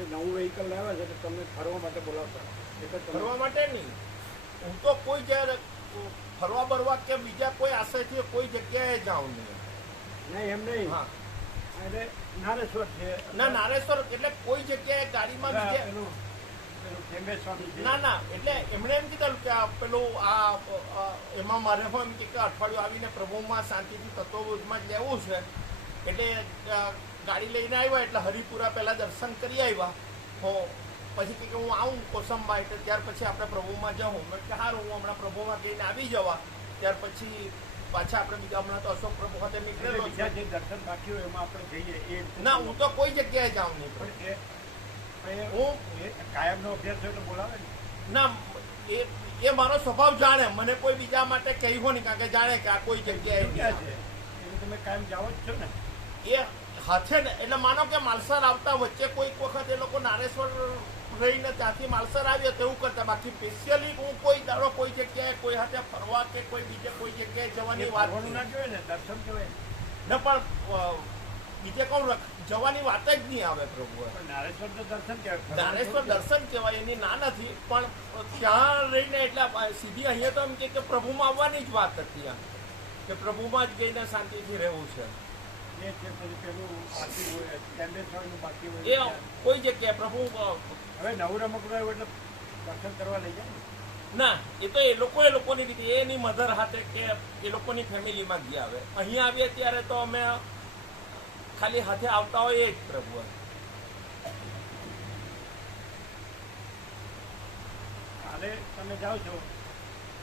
આજે નવું વ્હીકલ લાવ્યા છે તો તમને ફરવા માટે બોલાવતા ફરવા માટે નહીં, હું તો કોઈ જ્યારે ફરવા બરવા કે બીજા કોઈ આશયથી કોઈ જગ્યાએ જાઉં નહીં. નહીં એમ નહીં. હા એટલે નારેશ્વર છે. ના નારેશ્વર એટલે કોઈ જગ્યાએ ગાડીમાં બીજે ના ના, એટલે એમણે એમ કીધું કે પેલું એમાં મારે એમ કે અઠવાડિયું આવીને પ્રભુમાં શાંતિથી તત્વબોધમાં જ લેવું છે. એટલે ગાડી લઈને આવ્યા એટલે હરિપુરા પહેલા દર્શન કરી આવ્યા. પછી કે હું આવું કોસંબા, એટલે ત્યાર પછી આપણે પ્રભુમાં જાઉં. મેં કે સારું, હું હમણાં પ્રભુમાં જઈને આવી જવા. ત્યાર પછી પાછા આપણે બીજા હમણાં તો અશોક પ્રભુ ખાતે નીકળેલો બીજા જે દર્શન બાકી હોય એમાં આપણે જઈએ એ ના, હું તો કોઈ જગ્યાએ જાઉં નહીં. હું કાયમનો અભ્યાસ હોય તો બોલાવે ને. ના, એ મારો સ્વભાવ જાણે, મને કોઈ બીજા માટે કહ્યું નહીં, કારણ કે જાણે કે આ કોઈ જગ્યાએ ક્યાં છે એટલે તમે કાયમ જાઓ જ છો ને. એ હાથે ને એટલે માનો કે માલસર આવતા વચ્ચે કોઈક વખત એ લોકો નારેશ્વર રહીને ત્યાંથી માલસર આવ્યો તેવું કરતા. બાકી સ્પેશિયલી હું કોઈ દાડો કોઈ જગ્યાએ કોઈ હાથે ફરવા કે કોઈ બીજે કોઈ જગ્યાએ જવાની વાત ના કહેવાય ને, દર્શન કહેવાય ને. પણ બીજે કહું જવાની વાત જ નહીં આવે પ્રભુ. નારેશ્વર તો દર્શન કહેવાય, નારેશ્વર દર્શન કહેવાય, એની ના નથી. પણ ત્યાં રહીને એટલે સીધી અહીંયા તો એમ કે પ્રભુમાં આવવાની જ વાત હતી એમ કે પ્રભુમાં જ જઈને શાંતિથી રહેવું છે. એ કોઈ જગ્યાએ પ્રભુ હવે નવું રમકડું આવ્યું એટલે દર્શન કરવા લઈ જાય ના, એ તો એ લોકોની રીતે એની મધર હાથે કે એ લોકોની ફેમિલીમાં ગયા. આવે અહીંયા આવીએ ત્યારે તો અમે ખાલી હાથે આવતા હોય એ જ પ્રભુ. કાલે તમે જાઓ છો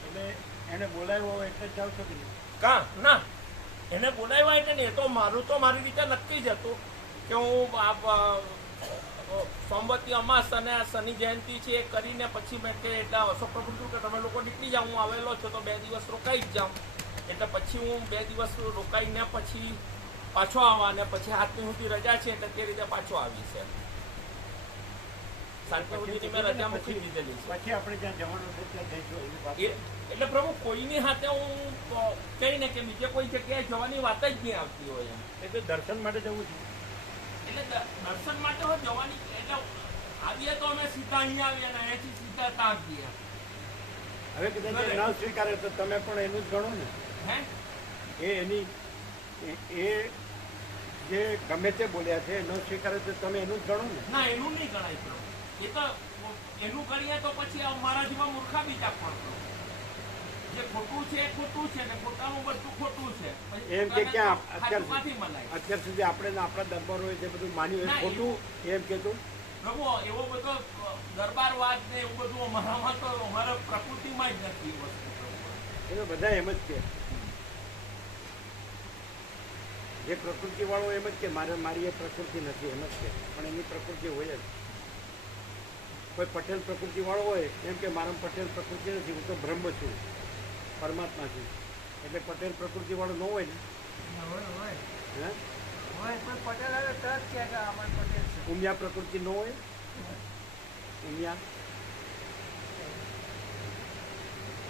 એટલે એને બોલાવ્યો હોય એટલે જ જાઓ છો કે નહીં? કા ના, એને બોલાવ્યા એટલે નહીં. એ તો મારું તો મારી રીતે નક્કી જ હતું કે હું સોમવતી અમાસ અને શનિ જયંતિ છે એ કરીને પછી મેં કે એટલે અશોક પ્રભુ કે તમે લોકો નીકળી જાઓ, હું આવેલો છું તો 2 દિવસ રોકાઈ જ જાઉં. એટલે પછી હું 2 દિવસ રોકાઈને પછી પાછો આવવા, અને પછી 7મી સુધી રજા છે એટલે તે રીતે પાછો આવી છે. 7મી સુધીની મેં રજા મૂકી દીધેલી છે. પછી આપણે જ્યાં જવાનું છે ત્યાં જઈશું એવી વાત. એટલે પ્રભુ કોઈની હાથે હું કહીને કે બીજે કોઈ જગ્યાએ જવાની વાત જ નહીં આવતી હોય એમ. એટલે દર્શન માટે જવું છે. એટલે દર્શન માટે હોય જવાની, એટલે આવીએ તો અમે સીધા અહીંયા આવીએ અને અહીંયાથી સીધા ત્યાં ગયા. હવે કદાચ ના સ્વીકારે તો તમે પણ એનું જ ગણો ને. હે એની એ જે ગમે તે બોલ્યા છે ન સ્વીકારે તો તમે એનું જ ગણો ને. ના, એનું નહીં ગણાય પ્રભુ. એ તો એનું ગણીએ તો પછી મારા જેવા મૂર્ખા બીજા પણ. જે ખોટું છે એ ખોટું છે ને ખોટાનું બધું ખોટું છે. એમ કે ક્યાં અત્યાર સુધી આપણે આપણા દરબારોએ જે બધું માન્યું એ ખોટું એમ કહેતું પ્રભુ. એવો બધો દરબારવાદ ને એવું બધું અમારામાં તો અમારા પ્રકૃતિમાં જ નથી વસ્તુ. એ બધા એમ જ કે જે પ્રકૃતિ વાળો એમ જ કે મારી એ પ્રકૃતિ નથી એમ જ કે, પણ એની પ્રકૃતિ હોય જ. કોઈ પટેલ પ્રકૃતિ વાળો હોય એમ કે મારા પટેલ પ્રકૃતિ નથી, હું તો બ્રહ્મ છું, પરમાત્મા છું. એટલે પટેલ પ્રકૃતિ વાળો ન હોય ને. ઉમિયા પ્રકૃતિ ન હોય. ઉમિયા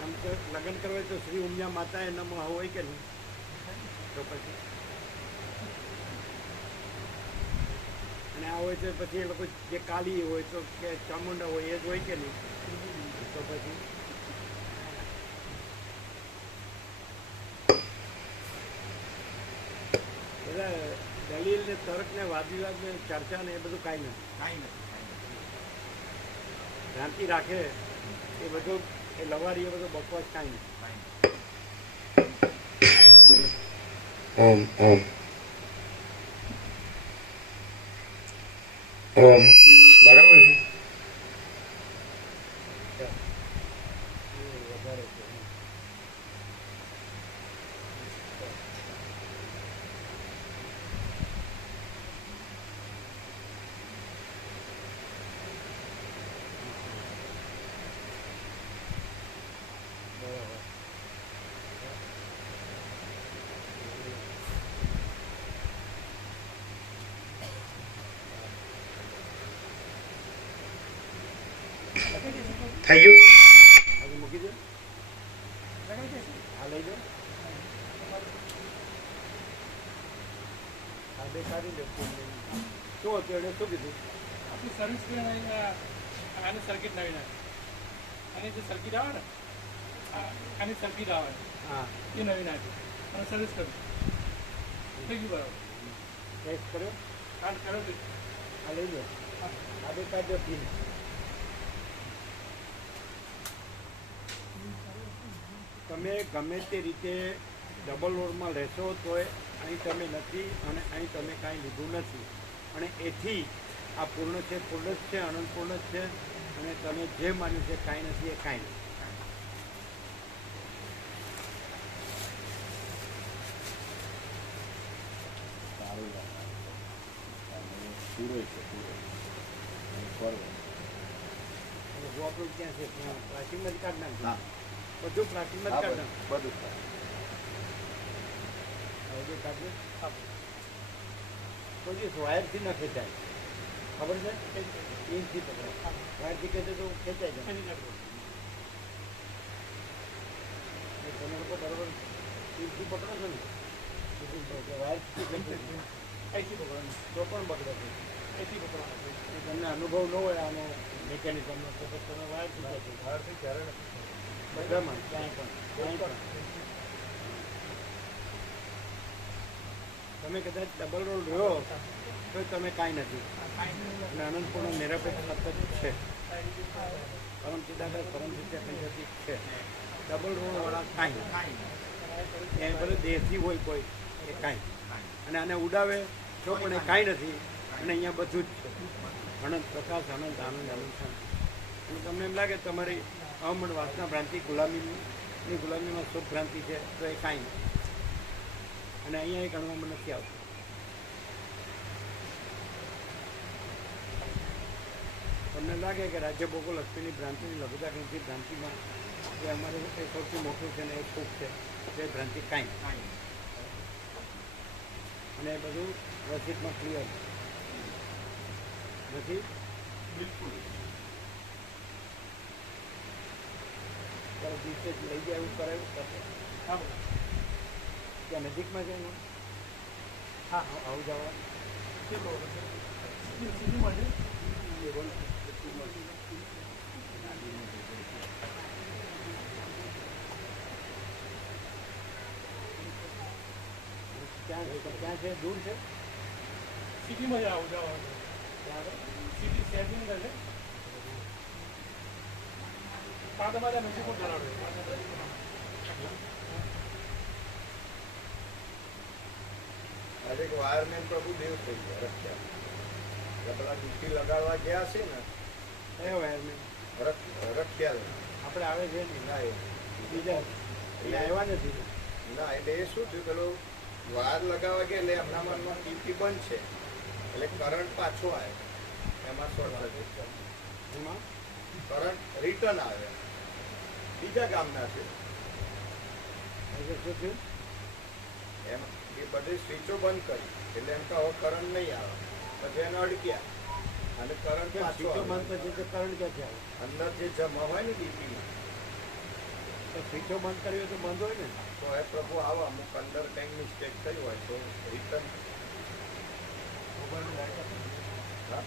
આમ તો લગ્ન કરવા તો શ્રી ઉમિયા માતા એનામાં હોય કે નહીં? તો પછી અને આ હોય તો પછી એ લોકો જે કાલી હોય તો કે ચામુંડા હોય એ જ હોય કે નહીં? તો પછી બધા દલીલ ને તર્ક ને વાદવિવાદ ને ચર્ચા ને એ બધું કાંઈ નથી. ભ્રાંતિ રાખે એ બધું એ લવારી એ બધું બકવાસ કાંઈ નથી. ઓમ ઓમ ઓમ બરાબર છે. વધારે છે. થઈ ગયું. આજે મૂકી દો. હા લઈ લો. હા દેખાડી લે. શું હતું એને શું કીધું? આપણી સર્વિસ પણ આની સર્કિટ નવી નાખી, આની જે સર્કિટ આવે ને આની સર્કિટ આવે હા એ નવી નાખી અને સર્વિસ કરી થઈ ગયું બરાબર. ટેસ્ટ કર્યો કાર્ડ કર્યો છે. આ લઈ લો આ બે કાઢો પીન. તમે ગમે તે રીતે ડબલ રોડમાં રહેશો તોય અહીં તમે નથી અને અહીં તમે કાંઈ લીધું નથી અને એથી આ પૂર્ણ છે, પૂર્ણ જ છે, અનંત પૂર્ણ જ છે અને તમે જે માન્યું છે કાંઈ નથી એ કાંઈ નથી. અને જો આપણું ક્યાં છે ત્યાં પ્લાસ્ટિકમાં જ કાઢ નાખજો. બધું પ્લાસ્ટિકમાં જ કાઢ નાખજો. હવે જે કાઢજો કોઈ દિવસ વાયરથી ન ખેંચાય, ખબર છે? ઇંચથી પકડો, વાયરથી ખેંચે તો ખેંચાય જાય. તમે લોકો બરાબર ઇંચથી પકડો છો ને વાયરથી ખેંચે અહીંથી પકડવાનું, તો પણ બગડે છે. અહીંથી પકડવાનું. તમને અનુભવ ન હોય આનો મિકેનિઝમનો તો પછી તમે વાયરથી ખેંચો બધામાં ક્યાંય પણ તમે કદાચ ડબલ રોલ રહ્યો તો તમે કાંઈ નથી અને અનંતપૂર્ણ નિરપેક્ષ સતત છે. પરમ ચિદાકાર પરમ સત્ય પંચતી છે. ડબલ રોલવાળા કાંઈ એ ભલે દેશી હોય કોઈ એ કાંઈ અને આને ઉડાવે તો પણ એ કાંઈ નથી અને અહીંયા બધું જ છે. અનંત પ્રકાશ, આનંદ, આનંદ, આનંદ, શાંતિ. અને તમને એમ લાગે તમારી અમણ વાસના ભ્રાંતિ ગુલામીની ગુલામીમાં શુભ ભ્રાંતિ છે તો એ કાંઈ નથી અને અહીંયા એ ગણવામાં નથી આવતું. તમને લાગે કે રાજ્ય ભોગો લક્ષ્મીની ભ્રાંતિની લઘુતા ગ્રંથિ ભ્રાંતિમાં જે અમારે એ સૌથી મોટું છે ને એ સુખ છે તે ભ્રાંતિ કાંઈ અને એ બધું રસીદમાં ક્લિયર નથી. બિલકુલ. ત્યારે દિવસે જ લઈ જાય એવું કરાયું કરશે. હા બોલો. ત્યાં નજીકમાં છે એનું હા આવું જવા શું કહો સીધી મળે ક્યાં છે? દૂર છે? સિટીમાં જ આવું જવાનું. ત્યાં આગળ સિટી શહેરની અંદર છે. તમારા નજીક ધરાવે. આજે એક વાયરમેન પ્રભુ દેવ થઈ ગયા રખ્યા. પેલા ડ્યુટી લગાડવા ગયા છે ને કયો વાયરમેન રખ્યા આપણે આવે છે ને ના એ બીજા એટલે આવ્યા નથી. ના એટલે એ શું થયું પેલું વાયર લગાવવા ગયા એટલે એમના મનમાં ટીપી બંધ છે એટલે કરંટ પાછો આવ્યો એમાં શોર્ટ સર્કિટ એમાં કરંટ રિટર્ન આવે બીજા ગામના છે એટલે શું થયું? એમ એ બધી સ્વિચો બંધ કરી એટલે એમ કે હવે કરંટ નહીં આવે પછી એને અડક્યા અને કરંટ પાછો સ્વિચો આવે. બંધ પછી તો કરંટ ક્યાંથી આવે? અંદર જે જમા હોય ને ડીપીમાં તો સ્વિચો બંધ કરી હોય તો બંધ હોય ને. તો એ પ્રભુ આવો અમુક અંદર કંઈક મિસ્ટેક થઈ હોય તો રિટર્ન હા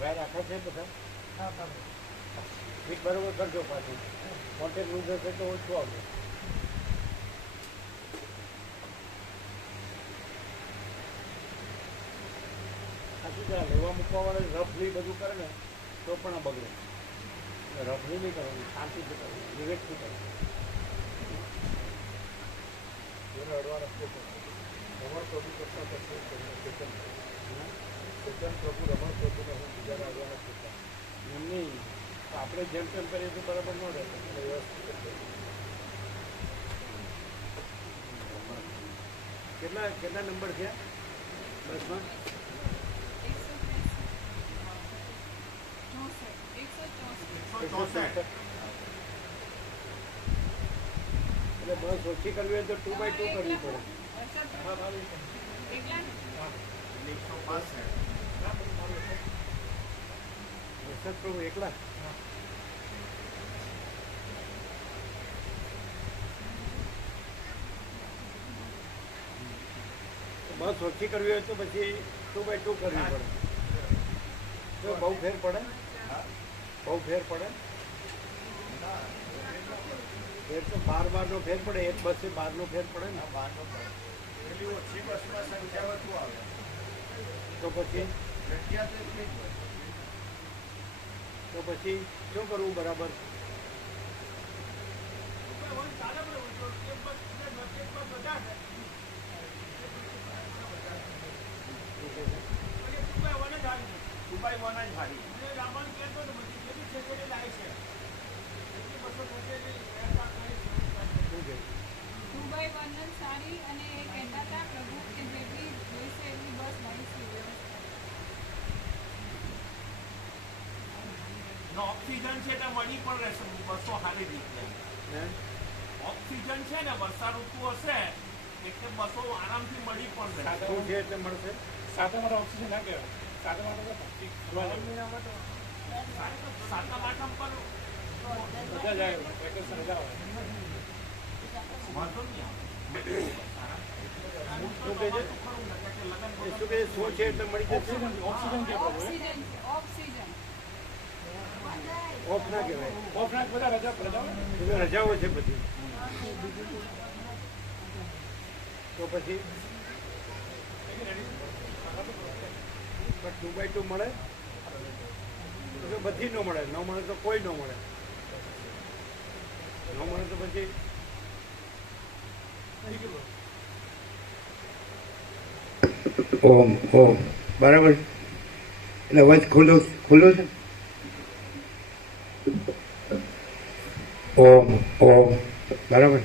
વાયર આખા છે બધા? હા હા ફીટ બરોબર કરજો પાછું. કોન્ટેક્ટ લૂઝ હશે તો ઓછું આવશે. આ શું છે લેવા મૂકવાવાળા રફલી બધું કરે ને તો પણ આ બગડે. રફલી નહીં કરવાનું, શાંતિથી કરવાનું, વિવેકથી કરવાનું. જેને અડવા રસ્તે રમણ પ્રભુ કરતા કરશે ચેતન પ્રભુ રમણ પ્રભુને હું બીજાને અડવા નથી એમ નહીં તો આપણે જેમ તેમ કરીએ તો બરાબર ન રહે. વ્યવસ્થિત કેટલા નંબર થયા બસમાં? 164. એટલે બસ ઓછી કરવી હોય તો 2x2 કરવી પડે. 165 વરસાદ પ્રભુ એકલા બસ ઓછી કરવી હોય તો પછી 2x2 કરવી પડે. તો બહુ ફેર પડે, બહુ ફેર પડે. ફેર તો 12 નો ફેર પડે, એક બસે 12 નો ફેર પડે ને. પેલી ઓછી બસમાં સંખ્યા વધુ આવે તો પછી જગ્યા તો એટલી જ હોય. તો પછી શું કરવું બરાબર? દુબઈ વન જ ભારી. શું કહે? દુબઈ વર્ણન સારી અને એ કહેતા હતા પ્રભુ કે જેટલી જોઈશે એટલી બસ મળીશું વ્યવસ્થા. ઓક્સિજન છે એટલે મળી પણ રહેશે બસો સારી રીતે. હે? ઓક્સિજન છે ને વર્ષા ઋતુ હશે એટલે બસો આરામથી મળી પણ રહેશે. શું છે એટલે મળશે? સાતમ માટે ઓક્સિજન ના કહેવાય. સાતમ માટે તો પક્ષી ફરવા જાય. સાતમ આઠમ પર બધા જાય વેકેશન રજા હોય. વાંધો નહીં આવે. શું કહે છે? એ શું કહે છે? શું છે એટલે મળી જશે? ઓક્સિજન કે પ્રભુ ઓક્સિજન ઓક્સિજન ઓફ ના કહેવાય. ઓફનાથ બધા રજા હોય. એટલે રજાઓ છે બધી. તો પછી બટ 2x2 મળે તો બધી ન મળે, ન મળે તો કોઈ ન મળે, ન મળે તો પછી ઓમ ઓમ બરાબર. એટલે અવાજ ખુલ્લું ખુલ્લું છે. ઓમ ઓમ બરાબર.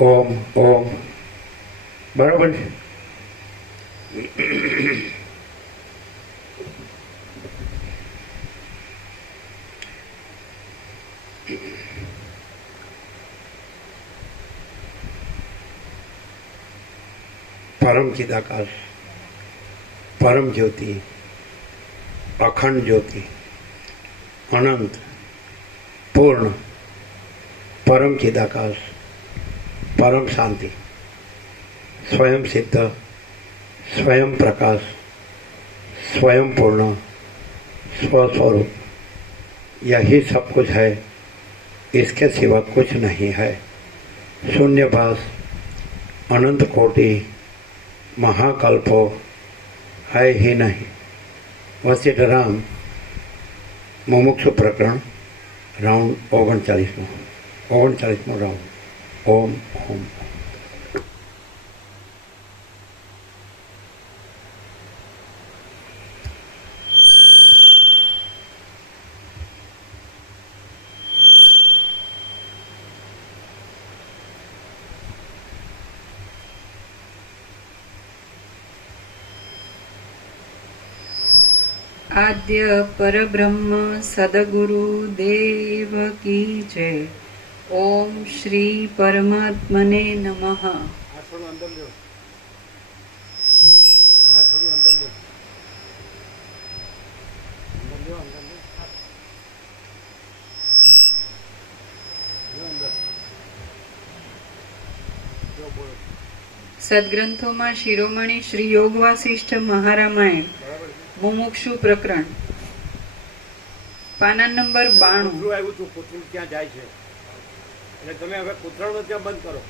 ઓમ ઓમ બરાબર છે. પરમ ચિદાકાશ, પરમ જ્યોતિ, અખંડ જ્યોતિ, અનંત, પૂર્ણ, પરમ ચિદાકાશ, પરમ शांति, स्वयं सिद्ध, स्वयं प्रकाश, स्वयं पूर्ण, स्वस्वरूप, यही सब कुछ है, इसके सिवा कुछ नहीं है. शून्यभास, अनंत कोटि, महाकल्पो है ही नहीं. वशिष्ठ राम मुमुक्षु प्रकरण राउंड 39 राउंड. ओम ओम. आद्य परब्रह्म सदगुरु देव की जय. ओम श्री परमात्मने नमः. આ થોડું અંદર લ્યો, આ થોડું અંદર લ્યો, અંદર લ્યો, અંદર લ્યો, લ્યો અંદર. જો બોલો સદગ્રંથોમાં શિરોમણી શ્રી યોગ વાસિષ્ઠ મહારામાયણ બરાબર છે. મુમુક્ષુ પ્રકરણ પાના નંબર 92. કૂતરું આવ્યું હતું, કૂતરું ત્યાં જાય છે એટલે તમે હવે કૂતરાનો ત્યાં બંધ કરો.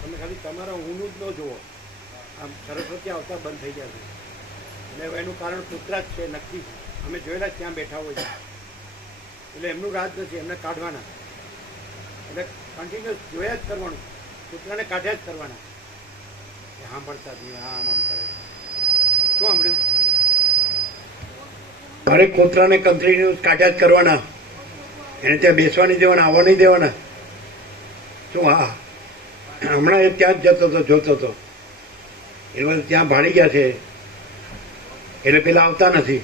તમે ખાલી તમારા ઊંનું જ ન જુઓ. આમ સરસ્વતી આવતા બંધ થઈ ગયા છે અને હવે એનું કારણ કૂતરા જ છે, નક્કી છે. અમે જોયેલા જ ત્યાં બેઠા હોય છે એટલે એમનું રાજ નથી, એમને કાઢવાના. એટલે કન્ટિન્યુઅસ જોયા જ કરવાનું, કૂતરાને કાઢ્યા જ કરવાના. એ સાંભળતા જ નહીં, હા આમ આમ કરે. શું સાંભળ્યું? અરે કૂતરાને કન્ટિન્યુ કાઢ્યા જ કરવાના, એને ત્યાં બેસવા નહીં દેવાના, આવવા નહીં દેવાના. શું? હા, હમણાં એ ત્યાં જ જતો હતો, જોતો હતો. એ લોકો ત્યાં ભાડી ગયા છે એટલે પેલા આવતા નથી.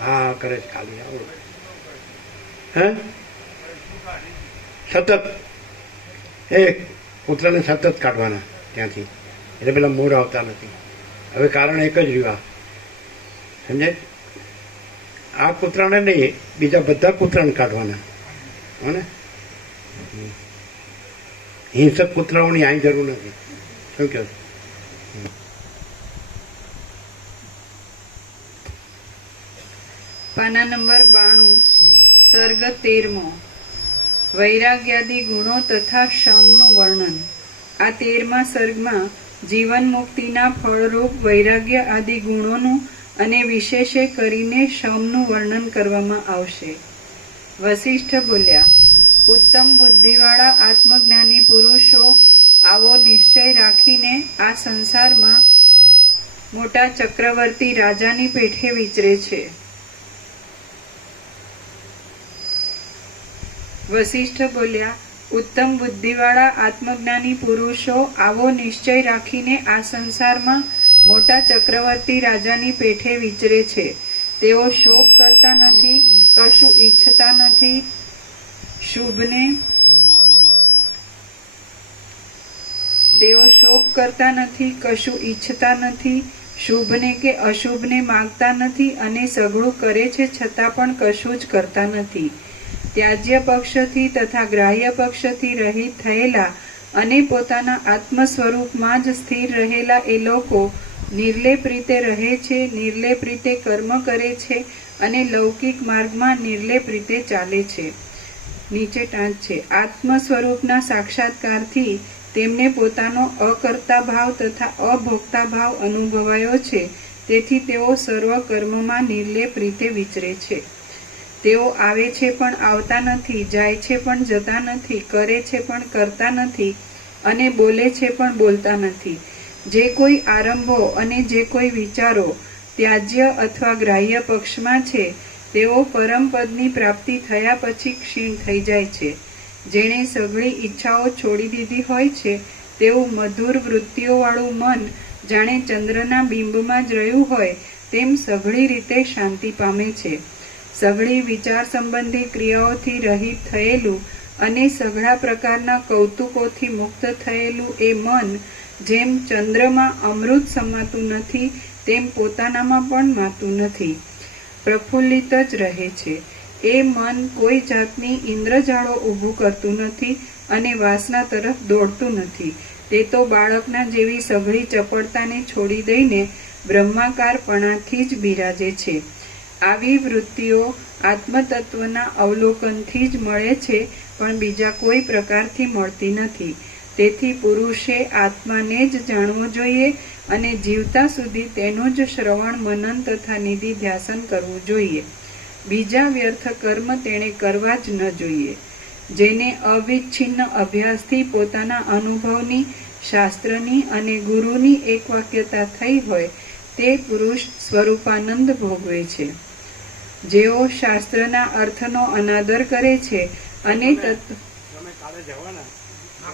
હા, કરે છે ખાલી આવડું. હે, સતત એ કૂતરાને સતત કાઢવાના ત્યાંથી, એટલે પેલા મોર આવતા નથી. હવે કારણ એક જ રહ્યું, સમજાય? આ કૂતરાને નહીં, બીજા બધા કૂતરાને કાઢવાના. હો ને? હિંસક કૂતરાઓની અહીં જરૂર નથી. શું કહો? પાના નંબર 92, સર્ગ 13મો. વૈરાગ્યાદિ ગુણો તથા શમનું વર્ણન. આ 13મા સર્ગમાં જીવન મુક્તિના ફળરૂપ વૈરાગ્ય આદિ ગુણોનું અને વિશેષે કરીને શમનું વર્ણન કરવામાં આવશે. વસિષ્ઠ બોલ્યા, ઉત્તમ બુદ્ધિવાળા આત્મજ્ઞાની પુરુષો આવો નિશ્ચય રાખીને આ સંસારમાં મોટા ચક્રવર્તી રાજાની પેઠે વિચરે છે. વસિષ્ઠ બોલ્યા, ઉત્તમ બુદ્ધિવાળા આત્મજ્ઞાની પુરુષો આવો નિશ્ચય રાખીને આ સંસારમાં મોટા ચક્રવર્તી રાજાની પેઠે વિચરે છે. તેઓ શોક કરતા નથી, કશું ઈચ્છતા નથી, શુભને તેઓ શોક કરતા નથી, કશું ઈચ્છતા નથી, શુભને કે અશુભને માગતા નથી અને સઘળું કરે છે છતાં પણ કશું જ કરતા નથી. ત્યાજ્ય પક્ષથી તથા ગ્રાહ્ય પક્ષથી રહિત થયેલા અને પોતાના આત્મ સ્વરૂપમાં જ સ્થિર રહેલા એ લોકો નિર્લેપ રીતે રહે છે, નિર્લેપ રીતે કર્મ કરે છે અને લૌકિક માર્ગમાં નિર્લેપ રીતે ચાલે છે. નીચે ટાંચ છે. આત્મ સ્વરૂપના સાક્ષાત્કારથી તેમને પોતાનો અકર્તા ભાવ તથા અભોગતા ભાવ અનુભવાયો છે. તેથી તેઓ સર્વ કર્મમાં નિર્લેપ રીતે વિચરે છે. તેઓ આવે છે પણ આવતા નથી, જાય છે પણ જતા નથી, કરે છે પણ કરતા નથી અને બોલે છે પણ બોલતા નથી. જે કોઈ આરંભો અને જે કોઈ વિચારો ત્યાજ્ય અથવા ગ્રાહ્ય પક્ષમાં છે તેઓ પરમપદની પ્રાપ્તિ થયા પછી ક્ષીણ થઈ જાય છે. જેણે સઘળી ઈચ્છાઓ છોડી દીધી હોય છે તેવું મધુર વૃત્તિઓવાળું મન જાણે ચંદ્રના બિંબમાં જ રહ્યું હોય તેમ સઘળી રીતે શાંતિ પામે છે. સઘળી વિચાર સંબંધી ક્રિયાઓથી રહિત થયેલું અને સઘળા પ્રકારના કૌતુકોથી મુક્ત થયેલું એ મન જેમ ચંદ્રમાં અમૃત સમાતું નથી તેમ પોતાનામાં પણ માતું નથી, પ્રફુલ્લિત જ રહે છે. એ મન કોઈ જાતની ઇન્દ્રજાળો ઊભું કરતું નથી અને વાસના તરફ દોડતું નથી. તે તો બાળકના જેવી સઘળી ચપળતાને છોડી દઈને બ્રહ્માકારપણાથી જ બિરાજે છે. આવી વૃત્તિઓ આત્મતત્વના અવલોકનથી જ મળે છે પણ બીજા કોઈ પ્રકારથી મળતી નથી. તેથી પુરુષે આત્માને જ જાણવો જોઈએ અને જીવતા સુધી તેનું જ શ્રવણ, મનન તથા નિધિ ધ્યાસન કરવું જોઈએ. બીજા વ્યર્થ કર્મ તેણે કરવા જ ન જોઈએ. જેને અવિચ્છિન્ન અભ્યાસથી પોતાના અનુભવની, શાસ્ત્રની અને ગુરુની એકવાક્યતા થઈ હોય તે પુરુષ સ્વરૂપાનંદ ભોગવે છે. જેઓ શાસ્ત્રના અર્થનો અનાદર કરે છે અને તમે કાલે જવાના?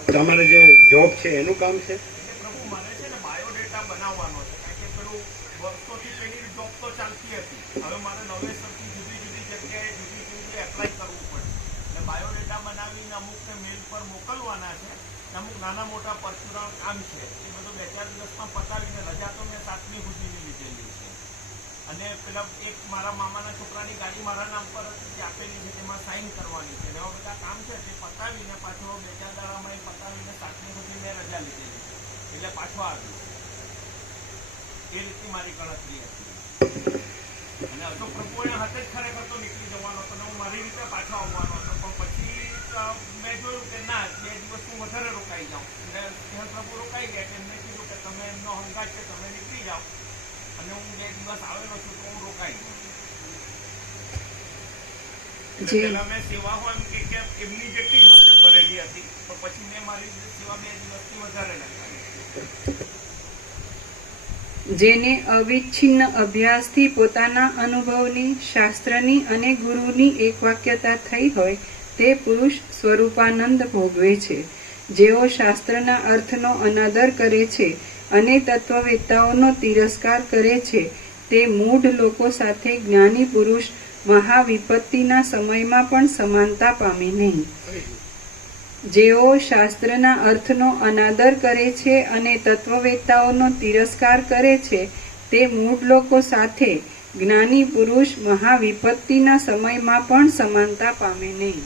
તમારે જે જોબ છે એનું કામ છે? પ્રભુ મને છે ને બાયોડેટા બનાવવાનો છે, કારણ કે પેલું વર્ષોથી પેલી જોબ તો ચાલતી હતી. હવે મારે નવેસરથી જુદી જુદી જગ્યાએ જુદી જુદી એપ્લાય કરવું પડે. એટલે બાયોડેટા બનાવીને અમુકને મેલ પર મોકલવાના છે. અમુક નાના મોટા પરચુરણ કામ છે એ બધું 2-4 દિવસમાં પતાવીને રજા તો મેં 7મી સુધીની લીધેલી છે. અને પેલા એક મારા મામાના છોકરાની ગાડી મારા નામ પર હતી આપેલી છે, તેમાં સાઇન કરવાની છે. એવા બધા કામ છે તે પતાવીને પાછો 2-4 દાડામાં એ પતાવીને 7મી સુધી મેં રજા લીધેલી એટલે પાછો આવ્યો. એ રીતની મારી ગણતરી હતી. અને અશોક પ્રભુએ હાથે જ ખરેખર તો નીકળી જવાનો હતો ને હું મારી રીતે પાછો આવવાનો હતો. પણ પછી મેં જોયું કે ના, 2 દિવસ હું વધારે રોકાઈ જાઉં. એટલે ત્યાં પ્રભુ રોકાઈ ગયા. એમને કીધું કે તમે એમનો હંગાટ છે, તમે નીકળી જાઓ અને હું 2 દિવસ આવેલો છું તો હું રોકાઈ ગયો. પેલા મેં સેવા હોય એમ કે એમની જેટલી જ હાથે ભરેલી હતી, પણ પછી મેં મારી સેવા 2 દિવસથી વધારે લખાવી. જેને અવિચ્છિન્ન અભ્યાસથી પોતાના અનુભવની, શાસ્ત્રની અને ગુરુની એકવાક્યતા થઈ હોય તે પુરુષ સ્વરૂપાનંદ ભોગવે છે. જેઓ શાસ્ત્રના અર્થનો અનાદર કરે છે અને તત્વવેત્તાઓનો તિરસ્કાર કરે છે તે મૂઢ લોકો સાથે જ્ઞાની પુરુષ મહાવિપત્તિના સમયમાં પણ સમાનતા પામે નહીં. જેઓ શાસ્ત્રના અર્થનો અનાદર કરે છે અને તત્વવેત્તાઓનો તિરસ્કાર કરે છે તે મૂઢ લોકો સાથે જ્ઞાની પુરુષ મહાવિપત્તિના સમયમાં પણ સમાનતા પામે નહીં.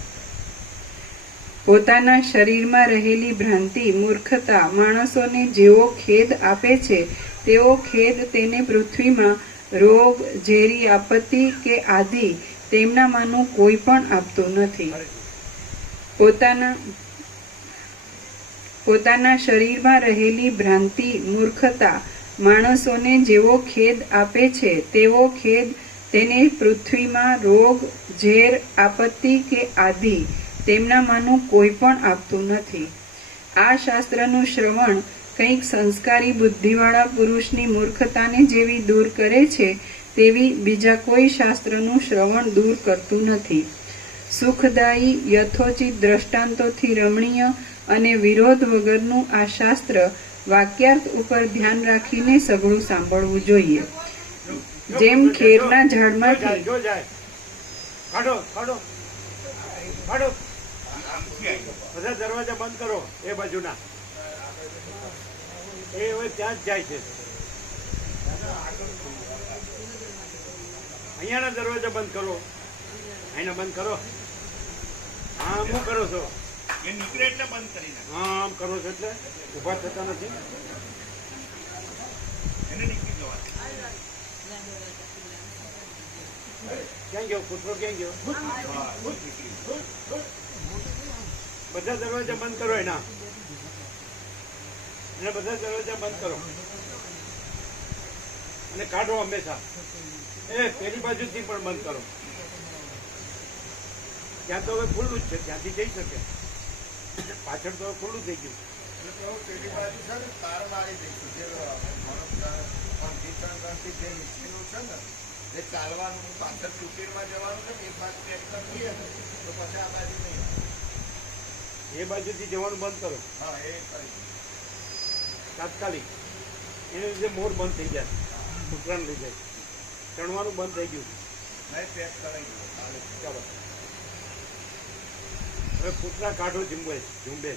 પોતાના શરીરમાં રહેલી ભ્રાંતિ, મૂર્ખતા માણસોને જેવો ખેદ આપે છે તેવો ખેદ તેને પૃથ્વીમાં રોગ, ઝેરી આપત્તિ કે આદિ તેમનામાંનું કોઈ પણ આપતું નથી. પોતાના શરીરમાં રહેલી ભ્રાંતિ, મૂર્ખતા માણસોને જેવો ખેદ આપે છે તેવો ખેદ તેને પૃથ્વીમાં રોગ, ઝેર, આપત્તિ કે આદિ તેમનામાંનું કોઈ પણ આપતું નથી. આ શાસ્ત્રનું શ્રવણ કંઈક સંસ્કારી બુદ્ધિવાળા પુરુષની મૂર્ખતાને જેવી દૂર કરે છે તેવી બીજા કોઈ શાસ્ત્રનું શ્રવણ દૂર કરતું નથી. સુખદાયી, યથોચિત દ્રષ્ટાંતોથી રમણીય અને વિરોધ વગરનું આ શાસ્ત્ર વાક્યાર્થ ઉપર ધ્યાન રાખીને સઘળું સાંભળવું જોઈએ. જેમ ખેરના ઝાડમાંથી બધા દરવાજા બંધ કરો. એ બાજુના એ હવે ત્યાં જ જાય છે. અહીંયાના દરવાજા બંધ કરો. અહીંના બંધ કરો. આમ શું કરો છો? નીકળે એટલે બંધ કરી નાખો. આમ કરો છો એટલે ઊભા થતા નથી. એને નીકળી જવા. ક્યાં ગયો કૂતરો? ક્યાં ગયો? બધા દરવાજા બંધ કરો. એના બધા દરવાજા બંધ કરો અને કાઢો હંમેશા. એ પેલી બાજુથી પણ બંધ કરો. ત્યાં તો હવે ખુલ્લું જ છે, ત્યાંથી જઈ શકે. પાછળ તો ખુલ્લું થઈ ગયું. પેલી બાજુ છે ને તાર મારી દઈશું. જે મશીનો છે ને જે ચાલવાનું પાછળ કુટીરમાં જવાનું છે ને એક બાજુ પેક કરીએ તો પછી આ બાજુ નહીં. એ બાજુથી જવાનું બંધ કરો. હા, એ કરી તાત્કાલિક. એને લીધે મોર બંધ થઈ જાય. કૂતરાને લીધે ચણવાનું બંધ થઈ ગયું. નહીં, પેક કરાવી દો. ચાલો હવે કૂતરા કાઢો. ઝુંબે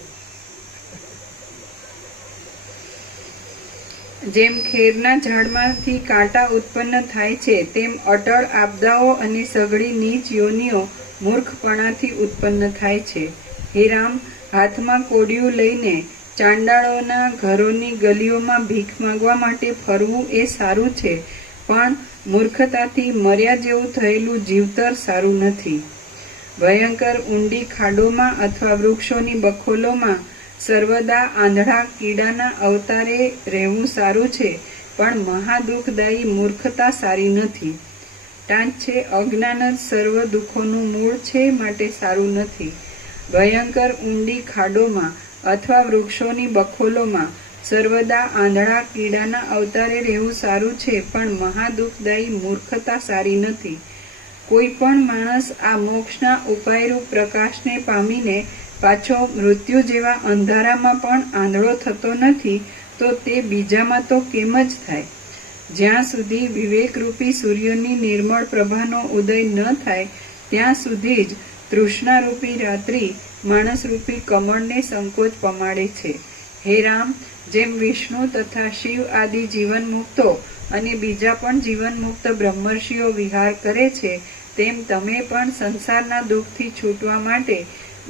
જેમ ખેરના ઝાડમાંથી કાંટા ઉત્પન્ન થાય છે તેમ અટળ આપદાઓ અને સઘળી નીચ યોનિઓ મૂર્ખપણાથી ઉત્પન્ન થાય છે. હે રામ, હાથમાં કોડિયું લઈને ચાંડાળોના ઘરોની ગલીઓમાં ભીખ માંગવા માટે ફરવું એ સારું છે, પણ મૂર્ખતાથી મર્યા જેવું થયેલું જીવતર સારું નથી. ભયંકર ઊંડી ખાડોમાં અથવા વૃક્ષોની બખોલોમાં સર્વદા આંધળા કીડાના અવતારે રહેવું સારું છે, પણ મહાદુઃખદાયી મૂર્ખતા સારી નથી. ટાંચ છે, અજ્ઞાન જ સર્વ દુઃખોનું મૂળ છે, માટે સારું નથી. ભયંકર ઊંડી ખાડોમાં અથવા વૃક્ષોની બખોલોમાં સર્વદા આંધળા કીડાના અવતારે રહેવું સારું છે, પણ મહાદુઃખદાયી મૂર્ખતા સારી નથી. કોઈ પણ માણસ આ મોક્ષના ઉપાયરૂપ પ્રકાશને પામીને પાછો મૃત્યુ જેવા અંધારામાં પણ આંધળો થતો નથી, તો તે બીજામાં તો કેમ જ થાય? જ્યાં સુધી વિવેકરૂપી સૂર્યની નિર્મળ પ્રભાનો ઉદય ન થાય ત્યાં સુધી જ તૃષ્ણારૂપી રાત્રિ માણસરૂપી કમળને સંકોચ પમાડે છે. હે રામ, જેમ વિષ્ણુ તથા શિવ આદિ જીવન મુક્તો અને બીજા પણ જીવન મુક્ત બ્રહ્મર્ષિઓ વિહાર કરે છે, તેમ તમે પણ સંસારના દુઃખથી છૂટવા માટે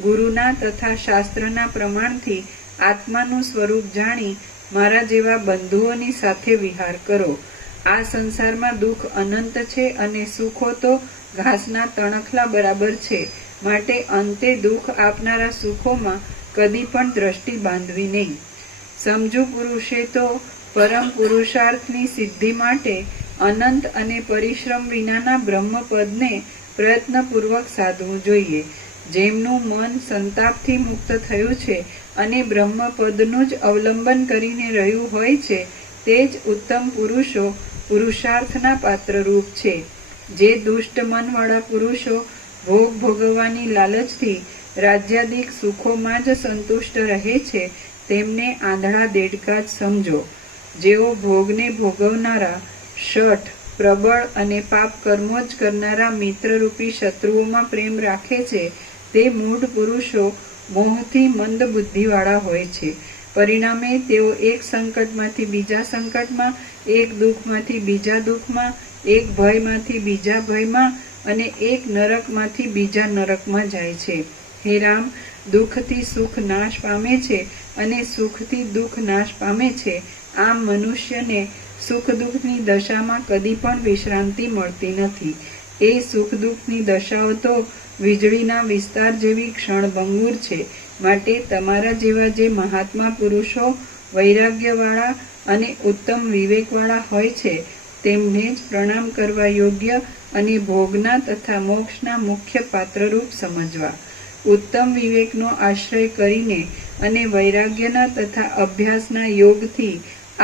ગુરુના તથા શાસ્ત્રના પ્રમાણથી આત્માનું સ્વરૂપ જાણી મારા જેવા બંધુઓની સાથે વિહાર કરો. આ સંસારમાં દુઃખ અનંત છે અને સુખો તો ઘાસના તણખલા બરાબર છે, માટે અંતે દુઃખ આપનારા સુખોમાં કદી પણ દ્રષ્ટિ બાંધવી નહીં. સમજુ પુરુષે તો પરમ પુરુષાર્થની સિદ્ધિ માટે અનંત અને પરિશ્રમ વિનાના બ્રહ્મપદને પ્રયત્નપૂર્વક સાધવું જોઈએ. જેમનું મન સંતાપથી મુક્ત થયું છે અને બ્રહ્મપદનું જ અવલંબન કરીને રહ્યું હોય છે તે જ ઉત્તમ પુરુષો પુરુષાર્થના પાત્રરૂપ છે. જે દુષ્ટ મનવાળા પુરુષો ભોગ ભોગવવાની લાલચથી રાજ્યાદિક સુખોમાં જ સંતુષ્ટ રહે છે તેમને આંધળા દેડકા જ સમજો. જેઓ ભોગને ભોગવનારા શઠ પ્રબળ અને પાપ કર્મો જ કરનારા મિત્રરૂપી શત્રુઓમાં પ્રેમ રાખે છે તે મૂઢ પુરુષો મોહથી મંદ બુદ્ધિવાળા હોય છે. પરિણામે તેઓ એક સંકટમાંથી બીજા સંકટમાં, એક દુઃખમાંથી બીજા દુઃખમાં, એક ભયમાંથી બીજા ભયમાં અને એક નરકમાંથી બીજા નરકમાં જાય છે. હે રામ, દુઃખથી સુખ નાશ પામે છે અને સુખથી દુઃખ નાશ પામે છે. આમ મનુષ્યને સુખ દુઃખની દશામાં કદી પણ વિશ્રાંતિ મળતી નથી. એ સુખ દુઃખની દશાઓ તો વીજળીના વિસ્તાર જેવી ક્ષણભંગુર છે. માટે તમારા જેવા જે મહાત્મા પુરુષો વૈરાગ્યવાળા અને ઉત્તમ વિવેકવાળા હોય છે તેમને જ પ્રણામ કરવા યોગ્ય અને ભોગના તથા મોક્ષના મુખ્ય પાત્રરૂપ સમજવા. ઉત્તમ વિવેકનો આશ્રય કરીને અને વૈરાગ્યના તથા અભ્યાસના યોગથી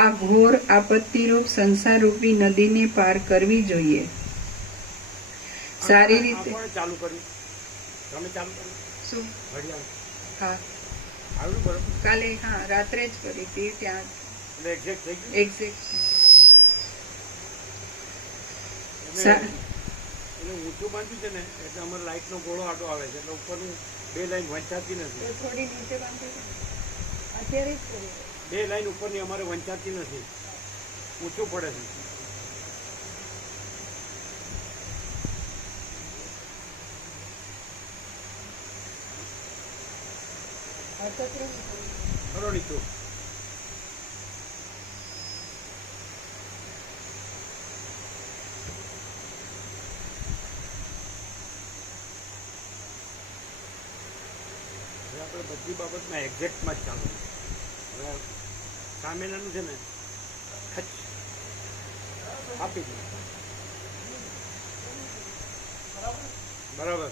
આ ઘોર આપત્તિરૂપ સંસારરૂપી નદીને પાર કરવી જોઈએ. સારી રીતે ચાલુ કર્યું તમે ચાલુ કર્યું શું? ઘડિયાળ હા, આવ્યું બરોબર કાલે હા રાત્રે જ કરી હતી ત્યાં એટલે એક્ઝેક્ટ થઈ ગયું એક્ઝેક્ટ. એટલે ઊંચું બાંધ્યું છે ને એટલે અમારે લાઇટનો ગોળો આડો આવે છે એટલે ઉપરનું 2 લાઈન વંચાતી નથી. થોડી નીચે બાંધી અત્યારે જ કરી. 2 લાઈન ઉપરની અમારે વંચાતી નથી, ઊંચું પડે છે. કરો નીચું. આપણે બધી બાબતમાં એક્ઝેક્ટમાં જ ચાલુ. હવે સામેનાનું છે ને ખચ આપી દે બરાબર.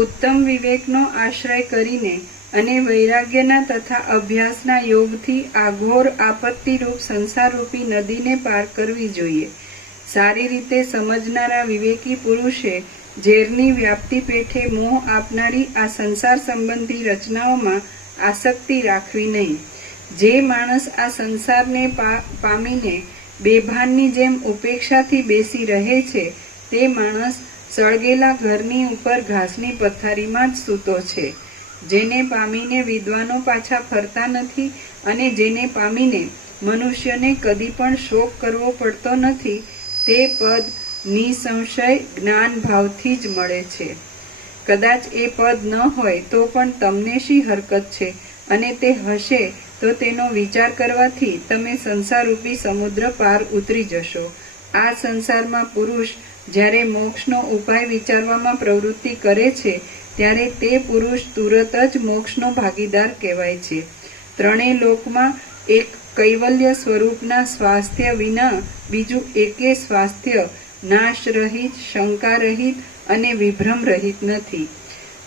ઉત્તમ વિવેકનો આશ્રય કરીને અને વૈરાગ્યના તથા અભ્યાસના યોગથી આ ઘોર આપત્તિરૂપ સંસારરૂપી નદીને પાર કરવી જોઈએ. સારી રીતે સમજનારા વિવેકી પુરુષે ઝેરની વ્યાપ્તિ પેઠે મોહ આપનારી આ સંસાર સંબંધી રચનાઓમાં આસક્તિ રાખવી નહીં. જે માણસ આ સંસારને પામીને બેભાનની જેમ ઉપેક્ષાથી બેસી રહે છે તે માણસ સળગેલા ઘરની ઉપર ઘાસની પથારીમાં જ સૂતો છે. જેને પામીને વિદ્વાનો પાછા ફરતા નથી અને જેને પામીને મનુષ્યને કદી પણ શોક કરવો પડતો નથી તે પદ નિસંશય જ્ઞાન ભાવથી જ મળે છે. કદાચ એ પદ ન હોય તો પણ તમને શી હરકત છે અને તે હશે તો તેનો વિચાર કરવાથી તમે સંસારરૂપી સમુદ્ર પાર ઉતરી જશો. આ સંસારમાં પુરુષ જ્યારે મોક્ષનો ઉપાય વિચારવામાં પ્રવૃત્તિ કરે છે ત્યારે તે પુરુષ તુરત જ મોક્ષનો ભાગીદાર કહેવાય છે. ત્રણેય લોકમાં એક કૈવલ્ય સ્વરૂપના સ્વાસ્થ્ય વિના બીજું એકે સ્વાસ્થ્ય નાશ રહિત, શંકા રહિત અને વિભ્રમ રહિત નથી.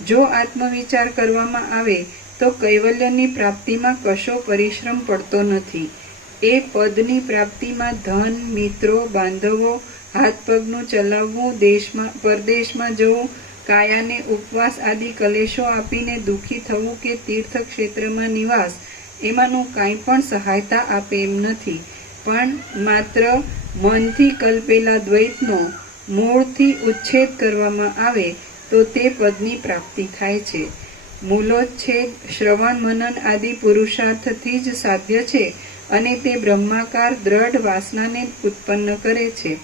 જો આત્મવિચાર કરવામાં આવે તો કૈવલ્યની પ્રાપ્તિમાં કશો પરિશ્રમ પડતો નથી. એ પદની પ્રાપ્તિમાં ધન, મિત્રો, બાંધવો, હાથ પગનું ચલાવવું, પરદેશમાં જવું, કાયાને ઉપવાસ આદિ કલેશો આપીને દુઃખી થવું કે તીર્થ ક્ષેત્રમાં નિવાસ એમાંનું કાંઈ પણ સહાયતા આપે એમ નથી. પણ માત્ર મનથી કલ્પેલા દ્વૈતનો મૂળથી ઉચ્છેદ કરવામાં આવે તો તે પદની પ્રાપ્તિ થાય છે. મૂલોચ્છેદ શ્રવણ મનન આદિ પુરુષાર્થથી જ સાધ્ય છે અને તે બ્રહ્માકાર દ્રઢ વાસનાને ઉત્પન્ન કરે છે.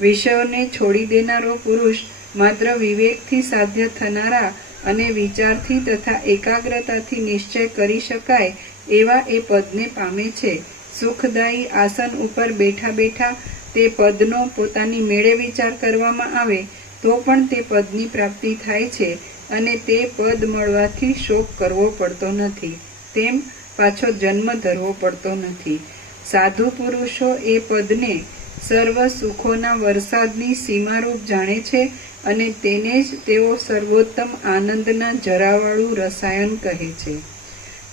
વિષયોને છોડી દેનારો પુરુષ માત્ર વિવેકથી સાધ્ય થનારા અને વિચારથી તથા એકાગ્રતાથી નિશ્ચય કરી શકાય એવા એ પદને પામે છે. સુખદાયી આસન ઉપર બેઠા બેઠા તે પદનો પોતાની મેળે વિચાર કરવામાં આવે તો પણ તે પદની પ્રાપ્તિ થાય છે અને તે પદ મળવાથી શોક કરવો પડતો નથી, તેમ પાછો જન્મ ધરવો પડતો નથી. સાધુ પુરુષો એ પદને સર્વ સુખોના વરસાદની સીમારૂપ જાણે છે અને તેને જ તેઓ સર્વોત્તમ આનંદના જરાવાળું રસાયણ કહે છે.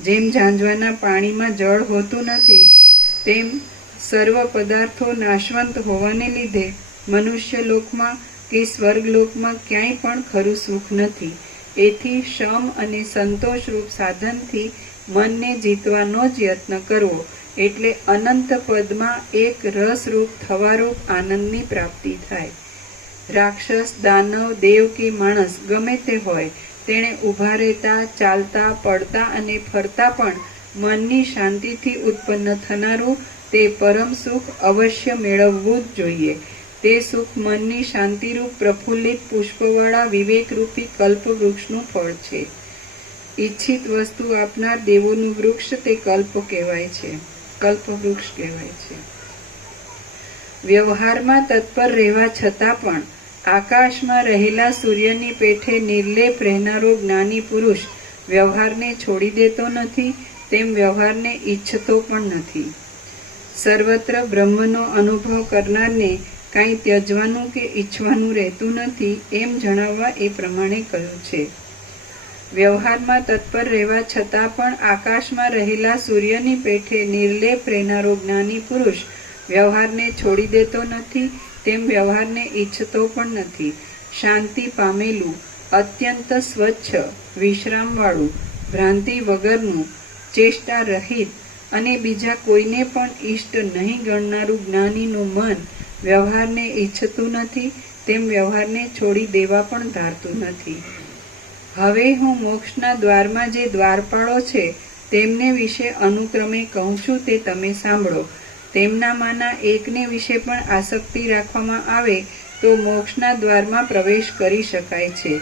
જેમ ઝાંઝવાના પાણીમાં જળ હોતું નથી તેમ સર્વ પદાર્થો નાશવંત હોવાને લીધે મનુષ્ય લોકમાં કે સ્વર્ગલોકમાં ક્યાંય પણ ખરું સુખ નથી. એથી શમ અને સંતોષરૂપ સાધનથી મનને જીતવાનો જ યત્ન કરવો, એટલે અનંત પદમાં એક રસરૂપ થવારૂપ આનંદની પ્રાપ્તિ થાય. રાક્ષસ, દાનવ, દેવ કે માણસ ગમે તે હોય, તેણે ઊભા રહેતા, ચાલતા, પડતા અને ફરતા પણ મનની શાંતિથી ઉત્પન્ન થનારું તે પરમ સુખ અવશ્ય મેળવવું જ જોઈએ. તે સુખ મનની શાંતિરૂપ પ્રફુલ્લિત પુષ્પવાળા વિવેકરૂપી કલ્પવૃક્ષનું ફળ છે. ઈચ્છિત વસ્તુ આપનાર દેવોનું વૃક્ષ તે કલ્પવૃક્ષ કહેવાય છે. વ્યવહારમાં તત્પર રહેવા છતાં પણ આકાશમાં રહેલા સૂર્યની પેઠે નિર્લેપ રહેનારો જ્ઞાની પુરુષ વ્યવહારને છોડી દેતો નથી, તેમ વ્યવહારને ઈચ્છતો પણ નથી. સર્વત્ર બ્રહ્મનો અનુભવ કરનારને કાંઈ ત્યજવાનું કે ઈચ્છવાનું રહેતું નથી, એમ જણાવવા એ પ્રમાણે કહ્યું છે. વ્યવહારમાં તત્પર રહેવા છતાં પણ આકાશમાં રહેલા સૂર્યની પેઠે નિર્લેપ રહેનારો જ્ઞાની પુરુષ વ્યવહારને છોડી દેતો નથી, તેમ વ્યવહારને ઈચ્છતો પણ નથી. શાંતિ પામેલું, અત્યંત સ્વચ્છ, વિશ્રામવાળું, ભ્રાંતિ વગરનું, ચેષ્ટા રહિત અને બીજા કોઈને પણ ઈષ્ટ નહીં ગણનારું જ્ઞાનીનું મન વ્યવહારને ઈચ્છતું નથી, તેમ વ્યવહારને છોડી દેવા પણ ધારતું નથી. હવે હું મોક્ષના દ્વારમાં જે દ્વારપાળો છે તેમને વિશે અનુક્રમે કહું છું તે તમે સાંભળો. તેમનામાંના એકને વિશે પણ આસક્તિ રાખવામાં આવે તો મોક્ષના દ્વારમાં પ્રવેશ કરી શકાય છે.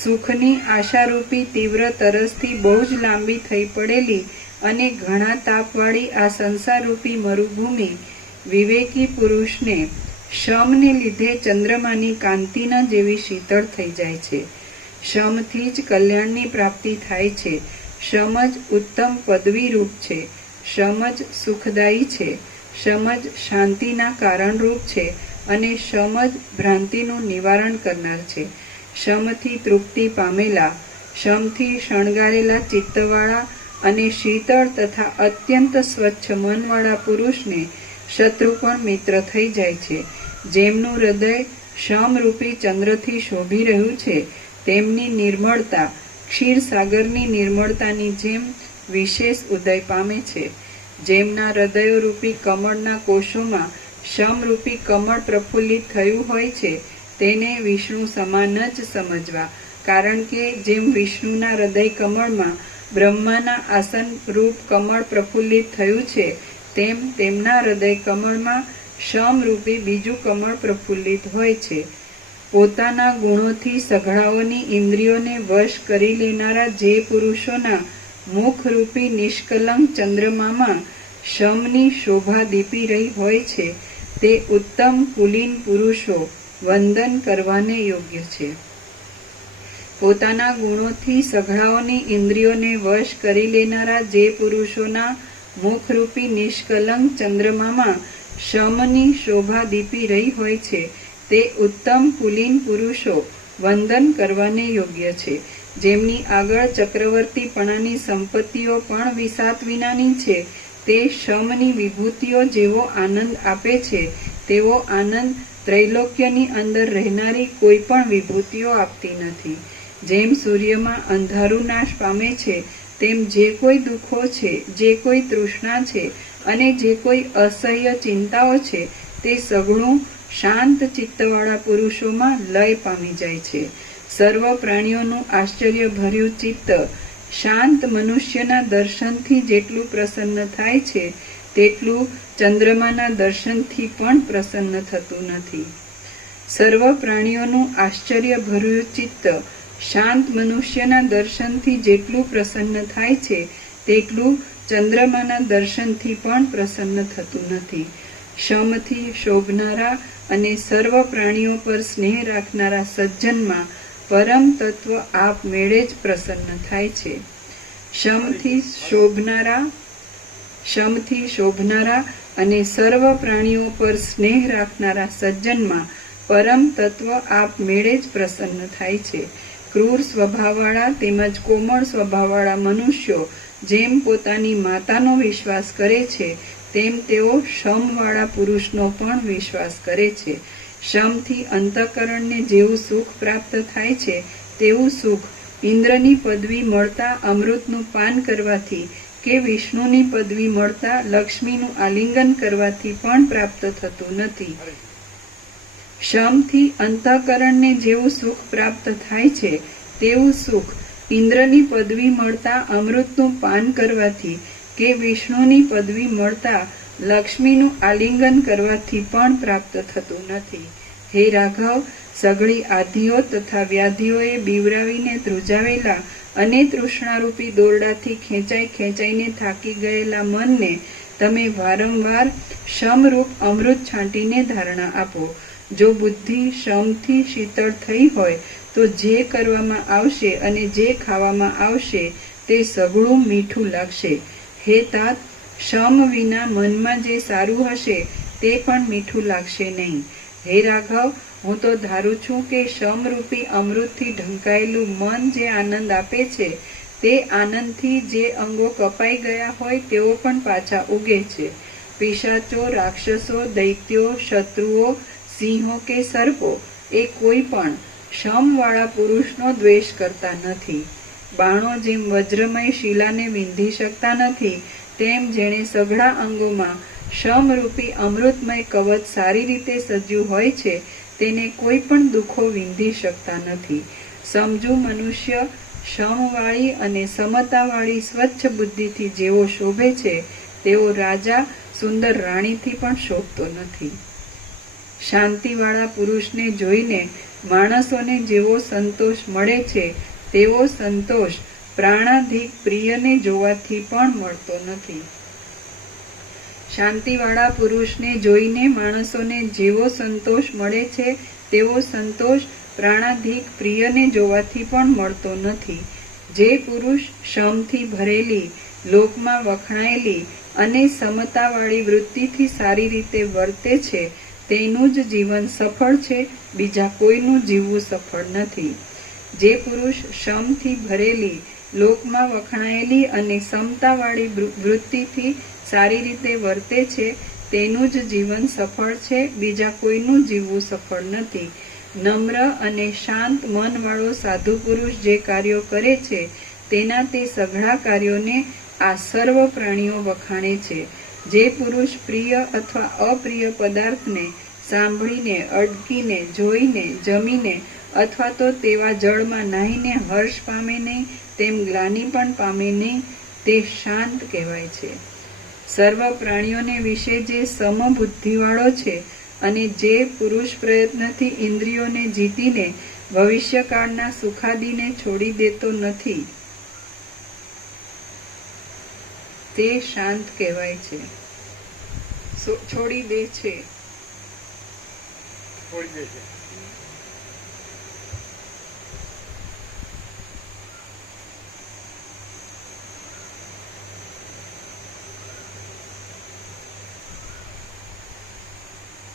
સુખની આશારૂપી તીવ્ર તરસથી બહુ જ લાંબી થઈ પડેલી અને ઘણા તાપવાળી આ સંસારરૂપી મરુભૂમિ વિવેકી પુરુષને શમને લીધે ચંદ્રમાની કાંતિના જેવી શીતળ થઈ જાય છે. શમથી જ કલ્યાણની પ્રાપ્તિ થાય છે. શમ જ ઉત્તમ પદવીરૂપ છે. શમ જ સુખદાયી છે. શમ જ શાંતિના કારણરૂપ છે અને શમ જ ભ્રાંતિનું નિવારણ કરનાર છે. શમથી તૃપ્તિ પામેલા, શમથી શણગારેલા ચિત્તવાળા અને શીતળ તથા અત્યંત સ્વચ્છ મનવાળા પુરુષને શત્રુ પણ મિત્ર થઈ જાય છે. જેમનું હૃદય શમરૂપી ચંદ્રથી શોભી રહ્યું છે તેમની નિર્મળતા ક્ષીરસાગરની નિર્મળતાની જેમ વિશેષ ઉદય પામે છે. જેમના હૃદયોરૂપી કમળના કોષોમાં શમરૂપી કમળ પ્રફુલ્લિત થયું હોય છે તેને વિષ્ણુ સમાન જ સમજવા, કારણ કે જેમ વિષ્ણુના હૃદય કમળમાં બ્રહ્માના આસન રૂપ કમળ પ્રફુલ્લિત થયું છે તેમ તેમના હૃદય કમળમાં શમરૂપી બીજું કમળ પ્રફુલ્લિત હોય છે. પોતાના ગુણોથી સઘળાઓની ઇન્દ્રિયોને વશ કરી લેનારા જે પુરુષોના મુખરૂપી નિષ્કલંક ચંદ્રમામાં શમની શોભા દીપી રહી હોય છે તે ઉત્તમ કુલીન પુરુષો વંદન કરવાને યોગ્ય છે. પોતાના ગુણોથી સઘળાઓની ઇન્દ્રિયોને વશ કરી લેનારા જે પુરુષોના મુખરૂપી નિષ્કલંક ચંદ્રમામાં શમની શોભા દીપી રહી હોય છે તે ઉત્તમ કુલીન પુરુષો વંદન કરવાને યોગ્ય છે. જેમની આગળ ચક્રવર્તીપણાની સંપત્તિઓ પણ વિસાત વિનાની છે તે શમની વિભૂતિઓ જેવો આનંદ આપે છે તેવો આનંદ ત્રૈલોક્યની અંદર રહેનારી કોઈ પણ વિભૂતિઓ આપતી નથી. જેમ સૂર્યમાં અંધારું નાશ પામે છે તેમ જે કોઈ દુઃખો છે, જે કોઈ તૃષ્ણા છે અને જે કોઈ અસહ્ય ચિંતાઓ છે તે સઘળું શાંત ચિત્તવાળા પુરુષોમાં લય પામી જાય છે. સર્વ પ્રાણીઓનું આશ્ચર્યભર્યું ચિત્ત શાંત મનુષ્યના દર્શનથી જેટલું પ્રસન્ન થાય છે તેટલું ચંદ્રમાના દર્શનથી પણ પ્રસન્ન થતું નથી. સર્વ પ્રાણીઓનું આશ્ચર્યભર્યું ચિત્ત શાંત મનુષ્યના દર્શનથી જેટલું પ્રસન્ન થાય છે તેટલું ચંદ્રમાના દર્શનથી પણ પ્રસન્ન થતું નથી. શમથી શોભનારા અને સર્વ પ્રાણીઓ પર સ્નેહ રાખનારા સજ્જનમાં પરમ તત્વ આપમેળે જ પ્રસન્ન થાય છે. શમથી શોભનારા અને સર્વ પ્રાણીઓ પર સ્નેહ રાખનારા સજ્જનમાં પરમ તત્વ આપમેળે જ પ્રસન્ન થાય છે. ક્રૂર સ્વભાવવાળા તેમજ કોમળ સ્વભાવવાળા મનુષ્યો જેમ પોતાની માતાનો વિશ્વાસ કરે છે તેમ તેઓ શમવાળા પુરુષનો પણ વિશ્વાસ કરે છે. શમથી અંતઃકરણને જેવું સુખ પ્રાપ્ત થાય છે તેવું સુખ ઇન્દ્રની પદવી મળતા અમૃતનું પાન કરવાથી કે વિષ્ણુની પદવી મળતા લક્ષ્મીનું આલિંગન કરવાથી પણ પ્રાપ્ત થતું નથી. શમથી અંતઃકરણને જેવું સુખ પ્રાપ્ત થાય છે તેવું સુખ ઇન્દ્રની પદવી મળતા અમૃતનું પાન કરવાથી કે વિષ્ણુની પદવી મળતા લક્ષ્મીનું આલિંગન કરવાથી પણ પ્રાપ્ત થતું નથી. હે રાઘવ, સઘળી આધિઓ તથા વ્યાધિઓએ બીવરાવીને ધ્રુજાવેલા અને તૃષ્ણારૂપી દોરડાથી ખેંચાઈને થાકી ગયેલા મનને તમે વારંવાર શમરૂપ અમૃત છાંટીને ધારણા આપો. જો બુદ્ધિ શમથી શીતળ થઈ હોય તો જે કરવામાં આવશે અને જે ખાવામાં આવશે તે સઘળું મીઠું લાગશે. હે તાત, શમ વિના મનમાં જે સારું હશે તે પણ મીઠું લાગશે નહીં. હે રાઘવ, હું તો ધારું છું કે શમરૂપી અમૃતથી ઢંકાયેલું મન જે આનંદ આપે છે તે આનંદથી જે અંગો કપાઈ ગયા હોય તેઓ પણ પાછા ઉગે છે. પિશાચો, રાક્ષસો, દૈત્યો, શત્રુઓ, સિંહો કે સર્પો એ કોઈ પણ શમવાળા પુરુષનો દ્વેષ કરતા નથી. બાણો જેમ વજ્રમય શિલાને વિંધી શકતા નથી તેમ જેણે સઘળા અંગોમાં શમરૂપી અમૃતમય કવચ સારી રીતે સજ્યું હોય છે તેને કોઈ પણ દુઃખો વિંધી શકતા નથી. સમજુ મનુષ્ય શમવાળી અને સમતાવાળી સ્વચ્છ બુદ્ધિથી જેવો શોભે છે તેવો રાજા સુંદર રાણીથી પણ શોભતો નથી. શાંતિવાળા પુરુષને જોઈને માણસોને જેવો સંતોષ મળે છે તેવો સંતોષ પ્રાણાધિક પ્રિયને જોવાથી પણ મળતો નથી. શાંતિવાળા પુરુષને જોઈને માણસોને જેવો સંતોષ મળે છે તેવો સંતોષ પ્રાણાધિક પ્રિયને જોવાથી પણ મળતો નથી. જે પુરુષ શમથી ભરેલી, લોકમાં વખણાયેલી અને સમતાવાળી વૃત્તિથી સારી રીતે વર્તે છે તેનું જ જીવન સફળ છે, બીજા કોઈનું જીવવું સફળ નથી. જે પુરુષ શમથી ભરેલી, લોકમાં વખણાયેલી અને સમતાવાળી વૃત્તિથી સારી રીતે વર્તે છે તેનું જ જીવન સફળ છે, બીજા કોઈનું જીવવું સફળ નથી. નમ્ર અને શાંત મનવાળો સાધુ પુરુષ જે કાર્યો કરે છે તેના તે સઘળા કાર્યોને આ સર્વ પ્રાણીઓ વખાણે છે. જે પુરુષ પ્રિય અથવા અપ્રિય પદાર્થને સાંભળીને, અડકીને, જોઈને, જમીને અથવા તો તેવા જળમાં નાહીને હર્ષ પામે નહીં, તેમ ગ્લાનિ પણ પામે નહીં, તે શાંત કહેવાય છે. સર્વ પ્રાણીઓને વિશે જે સમબુદ્ધિવાળો છે અને જે પુરુષ પ્રયત્નથી ઇન્દ્રિયોને જીતીને ભવિષ્યકાળના સુખાદીને છોડી દેતો નથી તે શાંત કહેવાય છે. છોડી દે છે.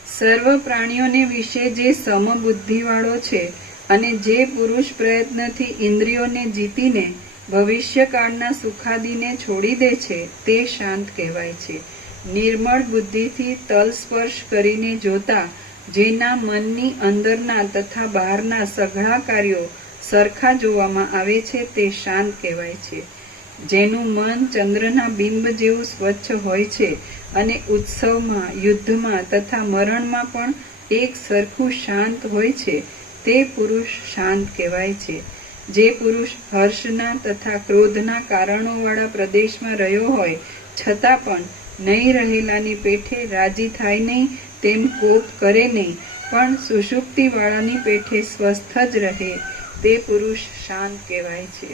સર્વ પ્રાણીઓને વિશે જે સમબુદ્ધિવાળો છે અને જે પુરુષ પ્રયત્નથી ઇન્દ્રિયોને જીતીને ભવિષ્યકાળના સુખાદીને છોડી દે છે તે શાંત કહેવાય છે. નિર્મળ બુદ્ધિથી તલ સ્પર્શ કરીને જોતા જેના મનની અંદરના તથા બહારના સઘળા કાર્યો સરખા જોવામાં આવે છે તે શાંત કહેવાય છે. જેનું મન ચંદ્રના બિંબ જેવું સ્વચ્છ હોય છે અને ઉત્સવમાં, યુદ્ધમાં તથા મરણમાં પણ એક સરખું શાંત હોય છે તે પુરુષ શાંત કહેવાય છે. જે પુરુષ હર્ષના તથા ક્રોધના કારણોવાળા પ્રદેશમાં રહ્યો હોય છતાં પણ નહીં રહેલાની પેઠે રાજી થાય નહીં તેમ કોપ કરે નહીં, પણ સુષુપ્તિવાળાની પેઠે સ્વસ્થ જ રહે તે પુરુષ શાંત કહેવાય છે.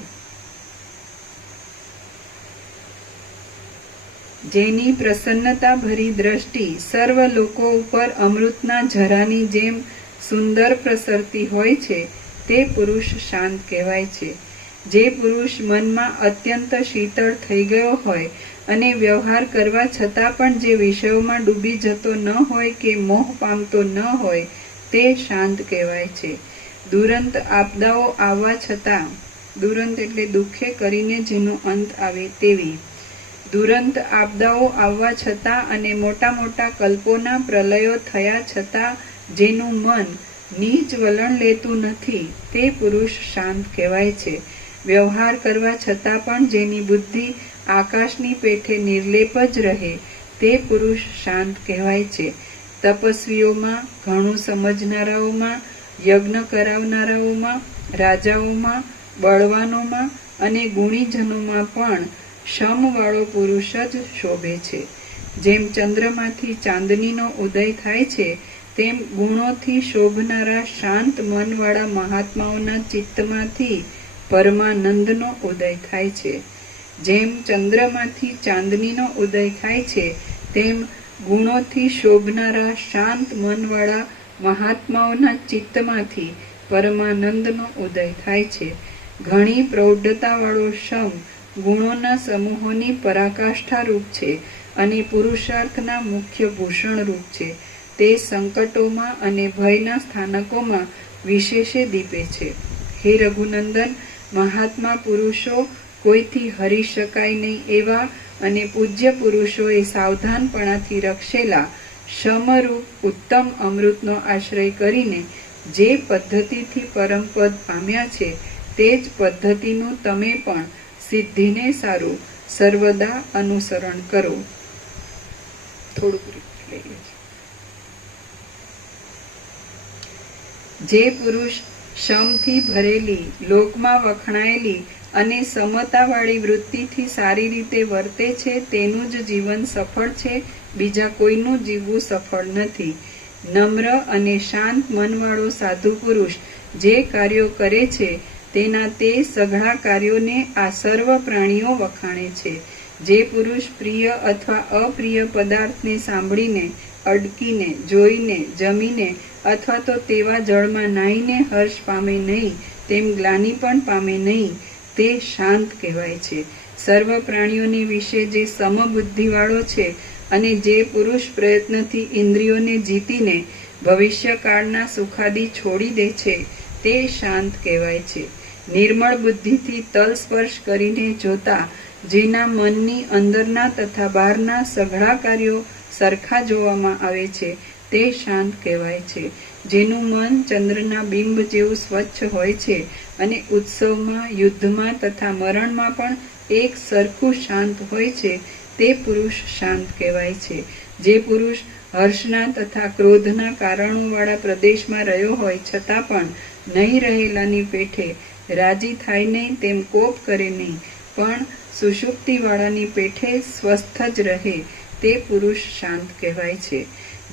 જેની પ્રસન્નતા ભરી દ્રષ્ટિ સર્વ લોકો ઉપર અમૃતના ઝરાની જેમ સુંદર પ્રસરતી હોય છે તે પુરુષ શાંત કહેવાય છે. જે પુરુષ મનમાં અત્યંત શીતળ થઈ ગયો હોય અને વ્યવહાર કરવા છતાં પણ જે વિષયોમાં ડૂબી જતો ન હોય કે મોહ પામતો ન હોય તે શાંત કહેવાય છે. દુરંત આપદાઓ આવવા છતાં, દુરંત એટલે દુઃખે કરીને જેનો અંત આવે તેવી, દુરંત આપદાઓ આવવા છતાં અને મોટા મોટા કલ્પોના પ્રલયો થયા છતાં જેનું મન નીચ વલણ લેતું નથી તે પુરુષ શાંત કહેવાય છે. વ્યવહાર કરવા છતાં પણ જેની બુદ્ધિ આકાશની પેઠે નિર્લેપ જ રહે તે પુરુષ શાંત કહેવાય છે. તપસ્વીઓમાં, ઘણું સમજનારાઓમાં, યજ્ઞ કરાવનારાઓમાં, રાજાઓમાં, બળવાનોમાં અને ગુણીજનોમાં પણ શમવાળો પુરુષ જ શોભે છે. જેમ ચંદ્રમાંથી ચાંદનીનો ઉદય થાય છે તેમ ગુણોથી શોભનારા શાંત મનવાળા મહાત્માઓના ચિત્તમાંથી પરમાનંદનો ઉદય થાય છે. જેમ ચંદ્રમાંથી ચાંદનીનો ઉદય થાય છે તેમ ગુણોથી શોભનારા શાંત મનવાળા મહાત્માઓના ચિત્તમાંથી પરમાનંદનો ઉદય થાય છે. ઘણી પ્રૌઢતાવાળો શમ ગુણોના સમૂહોની પરાકાષ્ઠા રૂપ છે અને પુરુષાર્થના મુખ્ય ભૂષણ રૂપ છે. તે સંકટોમાં અને ભયના સ્થાનકોમાં વિશેષે દીપે છે. હે રઘુનંદન, મહાત્મા પુરુષો કોઈથી હરી શકાય નહીં એવા અને પૂજ્ય પુરુષોએ સાવધાનપણાથી રક્ષેલા સમરૂપ ઉત્તમ અમૃતનો આશ્રય કરીને જે પદ્ધતિથી પરમપદ પામ્યા છે તે જ પદ્ધતિનું તમે પણ સિદ્ધિને સારું સર્વદા અનુસરણ કરો. થોડુંક લઈ લેજો. જે પુરુષ શમથી ભરેલી, લોકમાં વખણાયેલી અને સમતાવાળી વૃત્તિથી સારી રીતે વર્તે છે તેનું જ જીવન સફળ છે, બીજા કોઈનું જીવવું સફળ નથી. નમ્ર અને શાંત મનવાળો સાધુ પુરુષ જે કાર્યો કરે છે તેના તે સઘળા કાર્યોને આ સર્વ પ્રાણીઓ વખાણે છે. જે પુરુષ પ્રિય અથવા અપ્રિય પદાર્થને સાંભળીને, અડકીને, જોઈને, જમીને અથવા તો તેવા જળમાં નાહીને હર્ષ પામે નહીં, તેમ ગ્લાનિ પણ પામે નહીં, તે શાંત કહેવાય છે. સર્વ પ્રાણીઓની વિશે જે સમબુદ્ધિવાળો છે અને જે પુરુષ પ્રયત્નથી ઇન્દ્રિયોને જીતીને ભવિષ્યકાળના સુખાદી છોડી દે છે તે શાંત કહેવાય છે. નિર્મળ બુદ્ધિથી તલ સ્પર્શ કરીને જોતા જેના મનની અંદરના તથા બહારના સઘળા કાર્યો સરખા જોવામાં આવે છે તે શાંત કહેવાય છે. જેનું મન ચંદ્રના બિંબ જેવું સ્વચ્છ હોય છે અને ઉત્સવમાં, યુદ્ધમાં તથા મરણમાં પણ એક સરખું શાંત હોય છે તે પુરુષ શાંત કહેવાય છે. જે પુરુષ હર્ષના તથા ક્રોધના કારણોવાળા પ્રદેશમાં રહ્યો હોય છતાં પણ નહીં રહેલાની પેઠે રાજી થાય નહીં તેમ કોપ કરે નહીં, પણ સુષુપ્તિવાળાની પેઠે સ્વસ્થ જ રહે તે પુરુષ શાંત કહેવાય છે.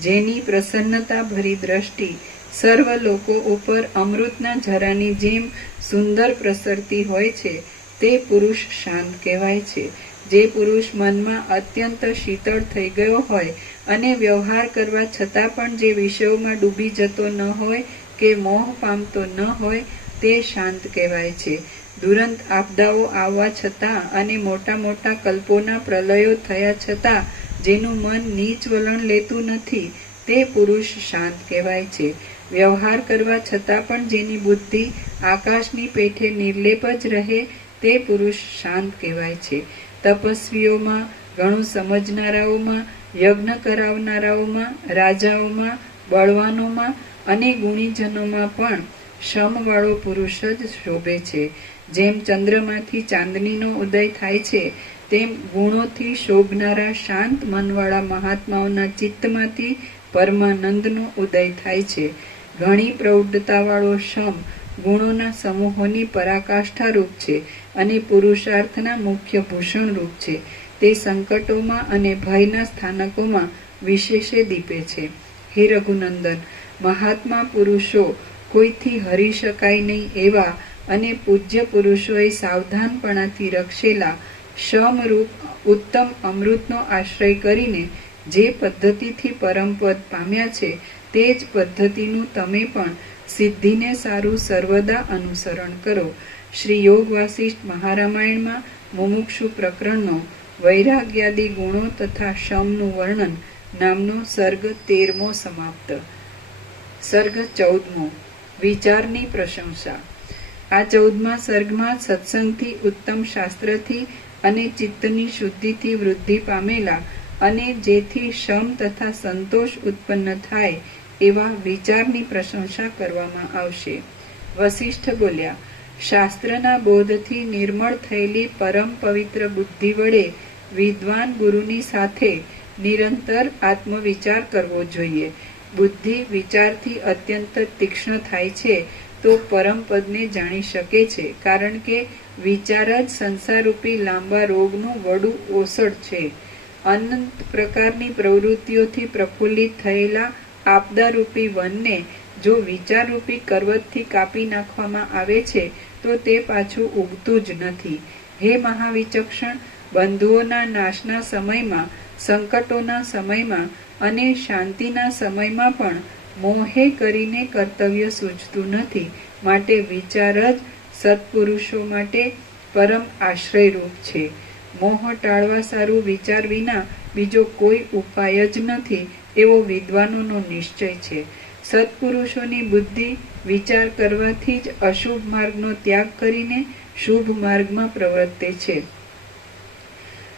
જેની પ્રસન્નતા ભરી દ્રષ્ટિ સર્વ લોકો ઉપર અમૃતના ઝરાની જેમ સુંદર પ્રસરતી હોય છે તે પુરુષ શાંત કહેવાય છે. જે પુરુષ મનમાં અત્યંત શીતળ થઈ ગયો હોય અને વ્યવહાર કરવા છતાં પણ જે વિષયોમાં ડૂબી જતો ન હોય કે મોહ પામતો ન હોય તે શાંત કહેવાય છે. દુરંત આપદાઓ આવવા છતાં અને મોટા મોટા કલ્પોના પ્રલયો થયા છતાં જેનું મન નીચ વલણ લેતું નથી તે પુરુષ શાંત કહેવાય છે. વ્યવહાર કરવા છતાં પણ જેની બુદ્ધિ આકાશની પેઠે નિર્લેપ જ રહે તે પુરુષ શાંત કહેવાય છે. તપસ્વીઓમાં, ઘણું સમજનારાઓમાં, યજ્ઞ કરાવનારાઓમાં, રાજાઓમાં, બળવાનોમાં અને ગુણીજનોમાં પણ શમવાળો પુરુષ જ શોભે છે. જેમ ચંદ્રમાંથી ચાંદનીનો ઉદય થાય છે તેમ ગુણોથી શોભનારા શાંત મનવાળા મહાત્માઓના ચિત્તમાંથી પરમાનંદનો ઉદય થાય છે. ઘણી પ્રૌઢતાવાળો શમ ગુણોના સમૂહોની પરાકાષ્ઠા રૂપ છે અને પુરુષાર્થના મુખ્ય ભૂષણ રૂપ છે. તે તે સંકટોમાં અને ભયના સ્થાનકોમાં વિશેષે દીપે છે. હે રઘુનંદન, મહાત્મા પુરુષો કોઈથી હરી શકાય નહીં એવા અને પૂજ્ય પુરુષોએ સાવધાનપણાથી રક્ષેલા સમરૂપ ઉત્તમ અમૃતનો આશ્રય કરીને જે પદ્ધતિથી પરમપદ પામ્યા છે તે જ પદ્ધતિનું તમે પણ સિદ્ધિને સારું સર્વદા અનુસરણ કરો. શ્રી યોગ વાસિષ્ઠ મહારામાયણમાં મુમુક્ષુ પ્રકરણનો વૈરાગ્યાદિ ગુણો તથા શમનું વર્ણન નામનો સર્ગ 13મો સમાપ્ત. સર્ગ 14મો વિચારની પ્રશંસા. આ 14મા સર્ગમાં સત્સંગથી, ઉત્તમ શાસ્ત્રથી અને ચિત્તની શુદ્ધિથી વૃદ્ધિ પામેલા અને જેથી શમ તથા સંતોષ ઉત્પન્ન થાય એવા વિચારની પ્રશંસા કરવામાં આવશે. વસિષ્ઠ બોલ્યા, શાસ્ત્રના બોધથી નિર્મળ થયેલી પરમ પવિત્ર બુદ્ધિ વડે વિદ્વાન ગુરુની સાથે નિરંતર આત્મવિચાર કરવો જોઈએ. બુદ્ધિ વિચારથી અત્યંત તીક્ષ્ણ થાય છે તો પરમપદને જાણી શકે છે, કારણ કે વિચાર જ સંસારરૂપી લાંબા રોગનું વડું ઓસડ છે. અનંત પ્રકારની પ્રવૃત્તિઓથી પ્રફુલ્લિત થયેલા આપદારૂપી વનને જો વિચારરૂપી કરવતથી કાપી નાખવામાં આવે છે તો તે પાછું ઉગતું જ નથી. હે મહાવિચક્ષણ, બંધુઓના નાશના સમયમાં, સંકટોના સમયમાં અને શાંતિના સમયમાં પણ મોહે કરીને કર્તવ્ય સૂચતું નથી. માટે વિચાર જ સત્પુરુષો માટે પરમ આશ્રયરૂપ છે. મોહ ટાળવા સારું વિચાર વિના બીજો કોઈ ઉપાય જ નથી એવો વિદ્વાનોનો નિશ્ચય છે. સત્પુરુષોની બુદ્ધિ વિચાર કરવાથી જ અશુભ માર્ગનો ત્યાગ કરીને શુભ માર્ગમાં પ્રવર્તે છે.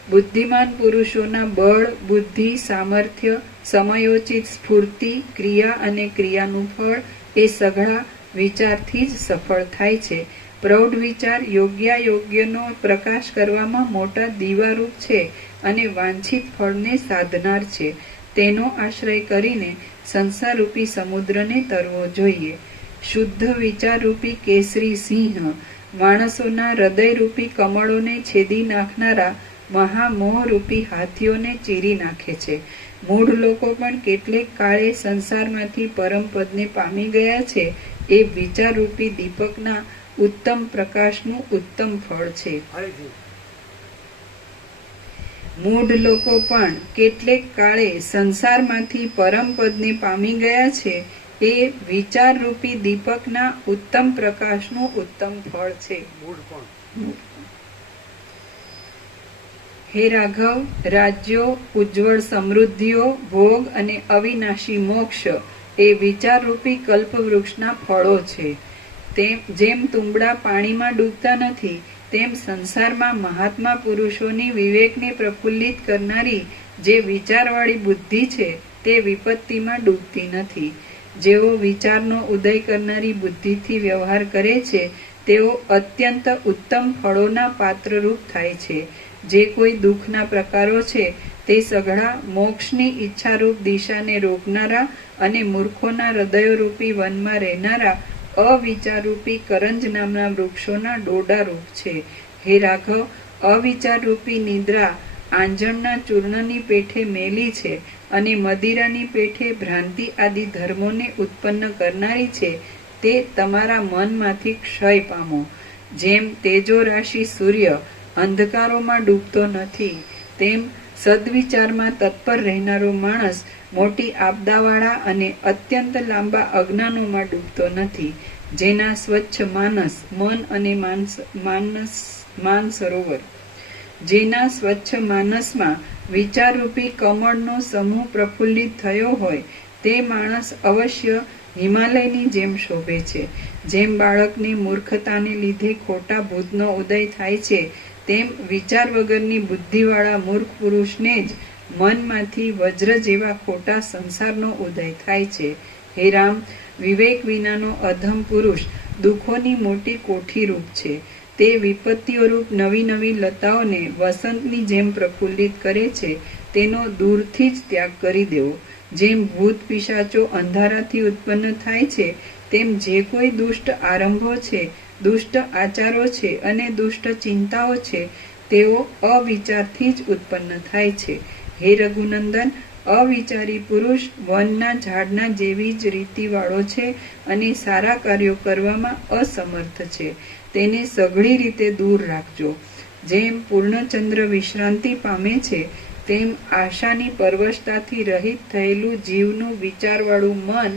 બુદ્ધિમાન પુરુષોના બળ, બુદ્ધિ, સામર્થ્ય, સમયોચિત સ્ફૂર્તિ, ક્રિયા અને ક્રિયાનું ફળ એ સઘળા વિચારથી જ સફળ થાય છે. પ્રૌઢ વિચાર યોગ્યાયોગ્યનો પ્રકાશ કરવામાં મોટા દીવારૂપ છે અને વાંછિત ફળને સાધનાર છે. તેનો આશ્રય કરીને સંસારરૂપી સમુદ્રને તરવો જોઈએ. શુદ્ધ વિચારરૂપી કેસરી સિંહ માણસોના હૃદયરૂપી કમળોને છેદી નાખનારા મહામોહરૂપી હાથીઓને ચીરી નાખે છે. મૂઢ લોકો પણ કેટલેક કાળે સંસારમાંથી પરમપદને પામી ગયા છે. એ વિચારરૂપી દીપકના ઉત્તમ પ્રકાશનું ઉત્તમ ફળ છે. મૂઢ લોકો પણ કેટલેક કાળે સંસારમાંથી પરમપદને પામી ગયા છે. એ વિચારરૂપી દીપકના ઉત્તમ પ્રકાશનું ઉત્તમ ફળ છે. હે રાઘવ, રાજ્યો, ઉજ્જવળ સમૃદ્ધિઓ, ભોગ અને અવિનાશી મોક્ષ એ વિચારરૂપી કલ્પવૃક્ષના ફળો છે. જેમ તુંબડા પાણીમાં ડૂબતા નથી તેમ સંસારમાં મહાત્મા પુરુષોની વિવેકને પ્રફુલ્લિત કરનારી જે વિચારવાળી બુદ્ધિ છે તે વિપત્તિમાં ડૂબતી નથી. જેઓ વિચારનો ઉદય કરનારી બુદ્ધિથી વ્યવહાર કરે છે તેઓ અત્યંત ઉત્તમ ફળોના પાત્રરૂપ થાય છે. જે કોઈ દુઃખના પ્રકારો છે તે સઘળા મોક્ષની ઈચ્છારૂપ દિશાને રોકનારા અને મૂર્ખોના હૃદયરૂપી વનમાં રહેનારા અવિચારરૂપી કરંજ નામના વૃક્ષોના ડોડારૂપ છે. હે રાઘવ, અવિચારરૂપી નિદ્રા આંજણના ચૂર્ણની પેઠે મેલી છે અને મદિરાની પેઠે ભ્રાંતિ આદિ ધર્મોને ઉત્પન્ન કરનારી છે. તે તમારા મનમાંથી ક્ષય પામો. જેમ તેજો રાશિ સૂર્ય અંધકારોમાં ડૂબતો નથી તેમ સદવિચારમાં તત્પર રહેનારો માણસ મોટી આપદાવાળા અને અત્યંત લાંબા અજ્ઞાનોમાં ડૂબતો નથી. જેના સ્વચ્છ માનસ, મન અને માનસરોવર, જેના સ્વચ્છ માનસમાં વિચારરૂપી કમળનો સમૂહ પ્રફુલ્લિત થયો હોય તે માણસ અવશ્ય હિમાલયની જેમ શોભે છે. જેમ બાળકને મૂર્ખતાને લીધે ખોટા ભૂતનો ઉદય થાય છે તેમ વિચાર વગરની બુદ્ધિવાળા મૂર્ખ પુરુષને જ મનમાંથી વજ્ર જેવા ખોટા સંસારનો ઉદય થાય છે. હે રામ, વિવેક વિનાનો અધમ પુરુષ દુઃખોની મોટી કોઠીરૂપ છે. તે વિપત્તિઓરૂપ નવી નવી લતાઓને વસંતની જેમ પ્રફુલ્લિત કરે છે. તેનો દૂરથી જ ત્યાગ કરી દેવો. જેમ ભૂત પિશાચો અંધારાથી ઉત્પન્ન થાય છે તેમ જે કોઈ દુષ્ટ આરંભો છે, દુષ્ટ આચારો છે અને દુષ્ટ ચિંતાઓ છે તેઓ અવિચારથી જ ઉત્પન્ન થાય છે. હે રઘુનંદન, અવિચારી પુરુષ વનના ઝાડના જેવી જ રીતિવાળો છે અને સારા કાર્યો કરવામાં અસમર્થ છે. તેને સઘળી રીતે દૂર રાખજો. જેમ પૂર્ણચંદ્ર વિશ્રાંતિ પામે છે તેમ આશાની પરવશતાથી રહિત થયેલું જીવનું વિચારવાળું મન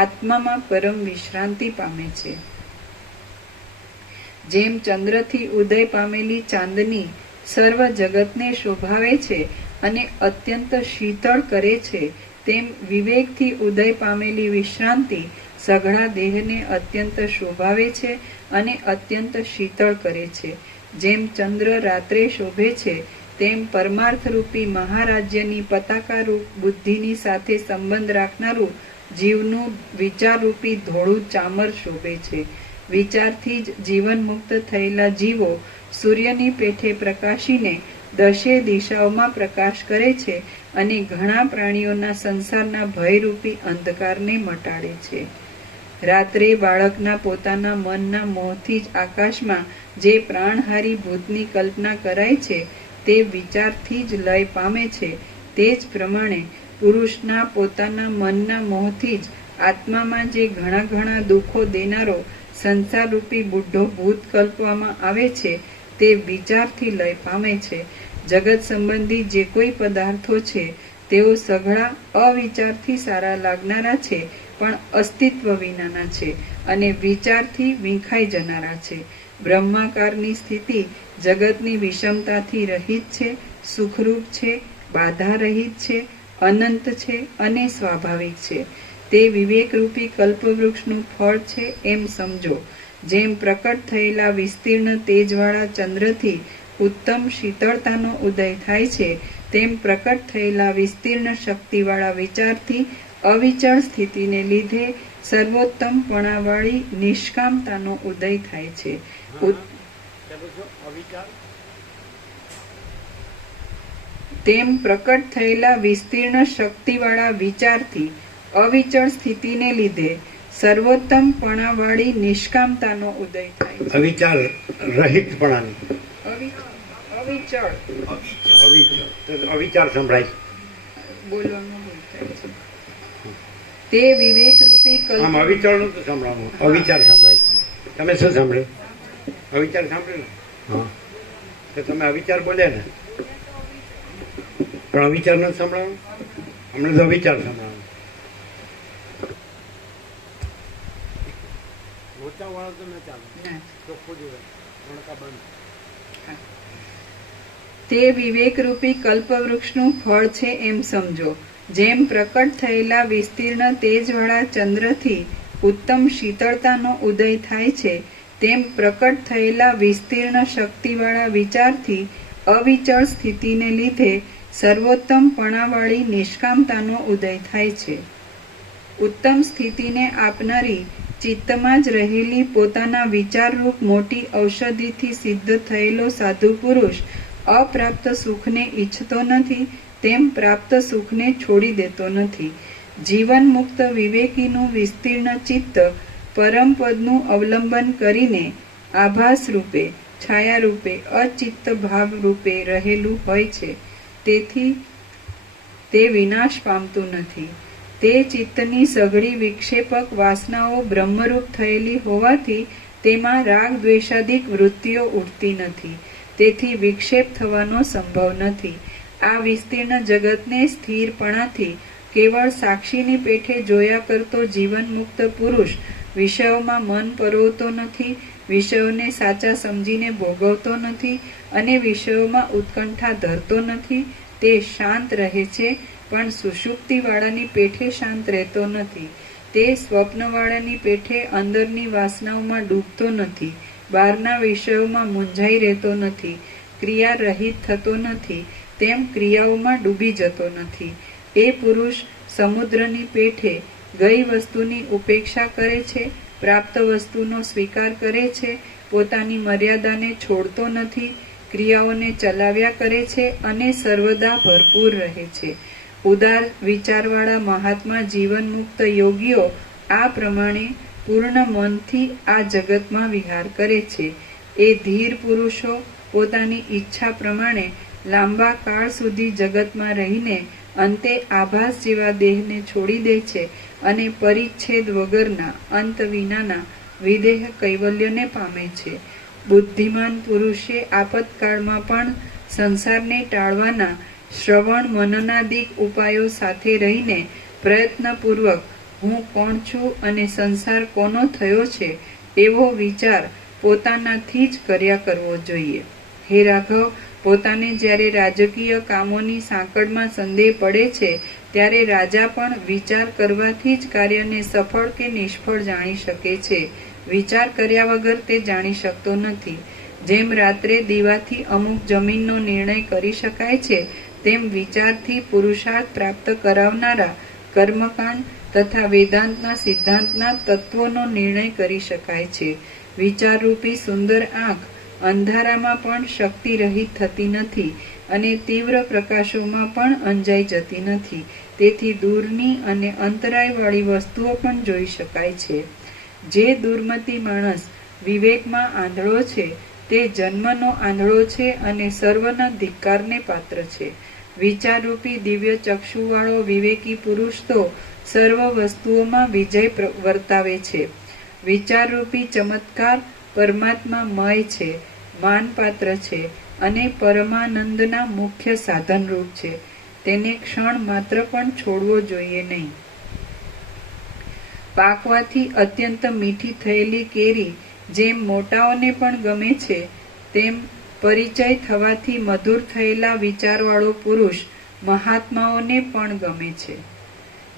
આત્મામાં પરમ વિશ્રાંતિ પામે છે. જેમ ચંદ્રથી ઉદય પામેલી ચાંદની સર્વ જગતને શોભાવે છે અને અત્યંત શીતળ કરે છે, તેમ વિવેકથી ઉદય પામેલી વિશ્રાંતિ સઘળા દેહને અત્યંત શોભાવે છે અને અત્યંત શીતળ કરે છે. જેમ ચંદ્ર રાત્રે શોભે છે તેમ પરમાર્થરૂપી મહારાજ્યની પતાકારૂપ બુદ્ધિની સાથે સંબંધ રાખનારું જીવનું વિચારરૂપી ધોળું ચામર શોભે છે. વિચારથી જ જીવન મુક્ત થયેલા જીવો સૂર્યની પેઠે પ્રકાશીને દશે દિશાઓમાં પ્રકાશ કરે છે અને ઘણા પ્રાણીઓના સંસારના ભયરૂપી અંધકારને મટાડે છે. રાત્રે બાળકના પોતાના મનના મોહથી જ આકાશમાં જે પ્રાણહારી ભૂતની કલ્પના કરાય છે તે વિચારથી જ લય પામે છે. તે જ પ્રમાણે પુરુષના પોતાના મનના મોહથી જ આત્મામાં જે ઘણા ઘણા દુઃખો દેનારો સંસારરૂપી બુઢો ભૂત કલ્પવામાં આવે છે તે વિચારથી લય પામે છે. જગત સંબંધી જે કોઈ પદાર્થો છે તેઓ સઘળા અવિચારથી સારા લાગનારા છે, પણ અસ્તિત્વ વિનાના છે અને વિચારથી વિંખાઈ જનારા છે. બ્રહ્માકારની સ્થિતિ જગતની વિષમતાથી રહિત છે, સુખરૂપ છે, બાધા રહિત છે, અનંત છે અને સ્વાભાવિક છે. તે વિવેકરૂપી કલ્પવૃક્ષનું ફળ છે એમ સમજો. જેમ પ્રકટ થયેલા વિસ્તીર્ણ તેજવાળા ચંદ્રથી ઉત્તમ શીતળતાનો ઉદય થાય છે, તેમ પ્રકટ થયેલા વિસ્તીર્ણ શક્તિવાળા વિચારથી અવિચળ સ્થિતિને લીધે સર્વોત્તમપણાવાળી નિષ્કામતાનો ઉદય થાય છે. તેમ પ્રકટ થયેલા વિસ્તીર્ણ શક્તિવાળા વિચારથી અવિચળ સ્થિતિને લીધે સર્વોત્તમપણાવાળી નિષ્કામતાનો ઉદય થાય છે. અવિચાર રહિતપણાની અવિચળ અવિચાર સંભળાય બોલવામાં ભૂલ થાય છે. તે વિવેકરૂપી આમ અવિચાર નતું સંભળાવું, અવિચાર સંભળાય. તમે શું સાંભળ્યું? અવિચાર સાંભળ્યું ને? હા, તો તમે અવિચાર બોલ્યા ને, પણ અવિચાર નથી સંભળાવું. હમણાં તો અવિચાર સંભળાવું. લોચા વાળો તો ન ચાલે, ચોખ્ખું જોઈએ, વણકા બંધ. તે વિવેકરૂપી કલ્પવૃક્ષનું ફળ છે એમ સમજો. જેમ પ્રકટ થયેલા વિસ્તીર્ણ તેજવાળા ચંદ્રથી ઉત્તમ શીતળતાનો ઉદય થાય છે, તેમ પ્રકટ થયેલા વિસ્તીર્ણ શક્તિવાળા વિચારથી અવિચળ સ્થિતિને લીધે સર્વોત્તમપણાવાળી નિષ્કામતાનો ઉદય થાય છે. ઉત્તમ સ્થિતિને આપનારી ચિત્તમાં જ રહેલી પોતાના વિચારરૂપ મોટી ઔષધિથી સિદ્ધ થયેલો સાધુ પુરુષ અપ્રાપ્ત સુખને ઈચ્છતો નથી, તેમ પ્રાપ્ત સુખને છોડી દેતો નથી. જીવન મુક્ત વિવેકીનું વિસ્તીર્ણ ચિત્ત પરમપદનું અવલંબન કરીને આભાસ રૂપે, છાયા રૂપે, અચિત્ત ભાવ રૂપે રહેલું હોય છે. તેથી તે વિનાશ પામતું નથી. તે ચિત્તની સઘળી વિક્ષેપક વાસનાઓ બ્રહ્મરૂપ થયેલી હોવાથી તેમાં રાગ દ્વેષાદિક વૃત્તિઓ ઉઠતી નથી. તેથી વિક્ષેપ થવાનો સંભવ નથી. આ વિસ્તીર્ણ જગતને સ્થિરપણાથી કેવળ સાક્ષીની પેઠે જોયા કરતો જીવન મુક્ત પુરુષ વિષયોમાં મન પરોવતો નથી, વિષયોને સાચા સમજીને ભોગવતો નથી અને વિષયોમાં ઉત્કંઠા ધરતો નથી. તે શાંત રહે છે, પણ સુષુપ્તિવાળાની પેઠે શાંત રહેતો નથી. તે સ્વપ્નવાળાની પેઠે અંદરની વાસનાઓમાં ડૂબતો નથી, બહારના વિષયોમાં મૂંઝાઈ રહેતો નથી, ક્રિયા રહિત થતો નથી, તેમ ક્રિયાઓમાં ડૂબી જતો નથી. એ પુરુષ સમુદ્રની પેઠે ગઈ વસ્તુની ઉપેક્ષા કરે છે, પ્રાપ્ત વસ્તુનો સ્વીકાર કરે છે, પોતાની મર્યાદાને છોડતો નથી, ક્રિયાઓને ચલાવ્યા કરે છે અને સર્વદા ભરપૂર રહે છે. ઉદાર વિચારવાળા મહાત્મા જીવન મુક્ત યોગીઓ આ પ્રમાણે પૂર્ણ મનથી આ જગતમાં વિહાર કરે છે. એ ધીર પુરુષો પોતાની ઈચ્છા પ્રમાણે લાંબા કાળ સુધી જગતમાં રહીને અંતે આભાસ જેવા દેહને છોડી દે છે અને પરિચ્છેદ વગરના અંત વિનાના વિદેહ કૈવલ્યને પામે છે. બુદ્ધિમાન પુરુષે આપતકાળમાં પણ સંસારને ટાળવાના શ્રવણ મનનાદિક ઉપાયો સાથે રહીને પ્રયત્નપૂર્વક હું કોણ છું અને સંસાર કોનો થયો છે એવો વિચાર પોતાનાથી જ કર્યા કરવો જોઈએ. હે રાઘવ, પોતાને જ્યારે રાજકીય કામોની સાંકળમાં સંદેહ પડે છે ત્યારે રાજા પણ વિચાર કરવાથી જ કાર્યને સફળ કે નિષ્ફળ જાણી શકે છે. વિચાર કર્યા વગર તે જાણી શકતો નથી. જેમ રાત્રે દીવાથી અમુક જમીનનો નિર્ણય કરી શકાય છે તેમ વિચારથી પુરુષાર્થ પ્રાપ્ત કરાવનારા કર્મકાંડ તથા વેદાંતના સિદ્ધાંતના તત્વોનો નિર્ણય કરી શકાય છે. વિચારરૂપી સુંદર આંખ અંધારામાં પણ શક્તિ રહિત થતી નથી અને તીવ્ર પ્રકાશોમાં પણ અંજાઈ જતી નથી. તેથી દૂરની અને અંતરાયવાળી વસ્તુઓ પણ જોઈ શકાય છે. જે દુર્મતી માણસ વિવેકમાં આંધળો છે તે જન્મનો આંધળો છે અને સર્વના ધિક્કારને પાત્ર છે. વિચારરૂપી દિવ્ય ચક્ષુવાળો વિવેકી પુરુષ તો સર્વ વસ્તુઓમાં વિજય વર્તાવે છે. વિચારરૂપી ચમત્કાર પરમાત્મા મય છે, માનપાત્ર છે અને પરમાનંદના મુખ્ય સાધનરૂપ છે. તેને ક્ષણ માત્ર પણ છોડવો જોઈએ નહીં. પાકવાથી અત્યંત મીઠી થયેલી કેરી જેમ મોટાઓને પણ ગમે છે તેમ પરિચય થવાથી મધુર થયેલા વિચારવાળો પુરુષ મહાત્માઓને પણ ગમે છે.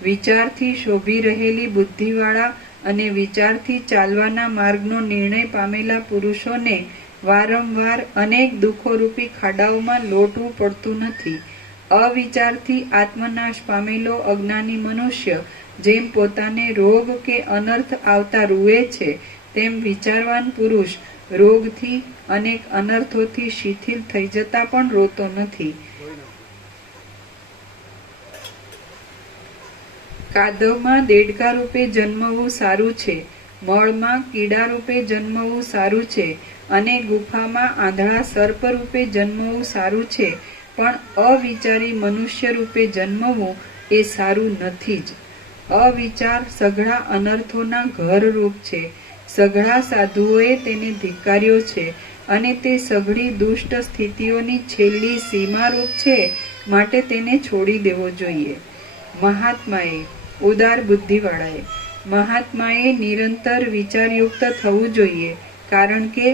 વિચારથી શોભી રહેલી બુદ્ધિવાળા અને વિચારથી ચાલવાના માર્ગનો નિર્ણય પામેલા પુરુષોને વારંવાર અનેક દુઃખોરૂપી ખાડાઓમાં લોટવું પડતું નથી. અવિચારથી આત્મનાશ પામેલો અજ્ઞાની મનુષ્ય જેમ પોતાને રોગ કે અનર્થ આવતા રૂએ છે તેમ વિચારવાન પુરુષ રોગથી અનેક અનર્થોથી શિથિલ થઈ જતા પણ રોતો નથી. કાદવમાં દેડકા રૂપે જન્મવું સારું છે, મળમાં કીડા રૂપે જન્મવું સારું છે અને ગુફામાં આંધળા સર્પ રૂપે જન્મવું સારું છે, પણ અવિચારી મનુષ્ય રૂપે જન્મવું એ સારું નથી જ. અવિચાર સઘળા અનર્થોના ઘરરૂપ છે. સઘળા સાધુઓએ તેને ધિક્કાર્યો છે અને તે સઘળી દુષ્ટ સ્થિતિઓની છેલ્લી સીમારૂપ છે, માટે તેને છોડી દેવો જોઈએ. મહાત્માએ, ઉદાર બુદ્ધિવાળાએ, મહાત્માએ નિરંતર વિચારયુક્ત થવું જોઈએ, કારણ કે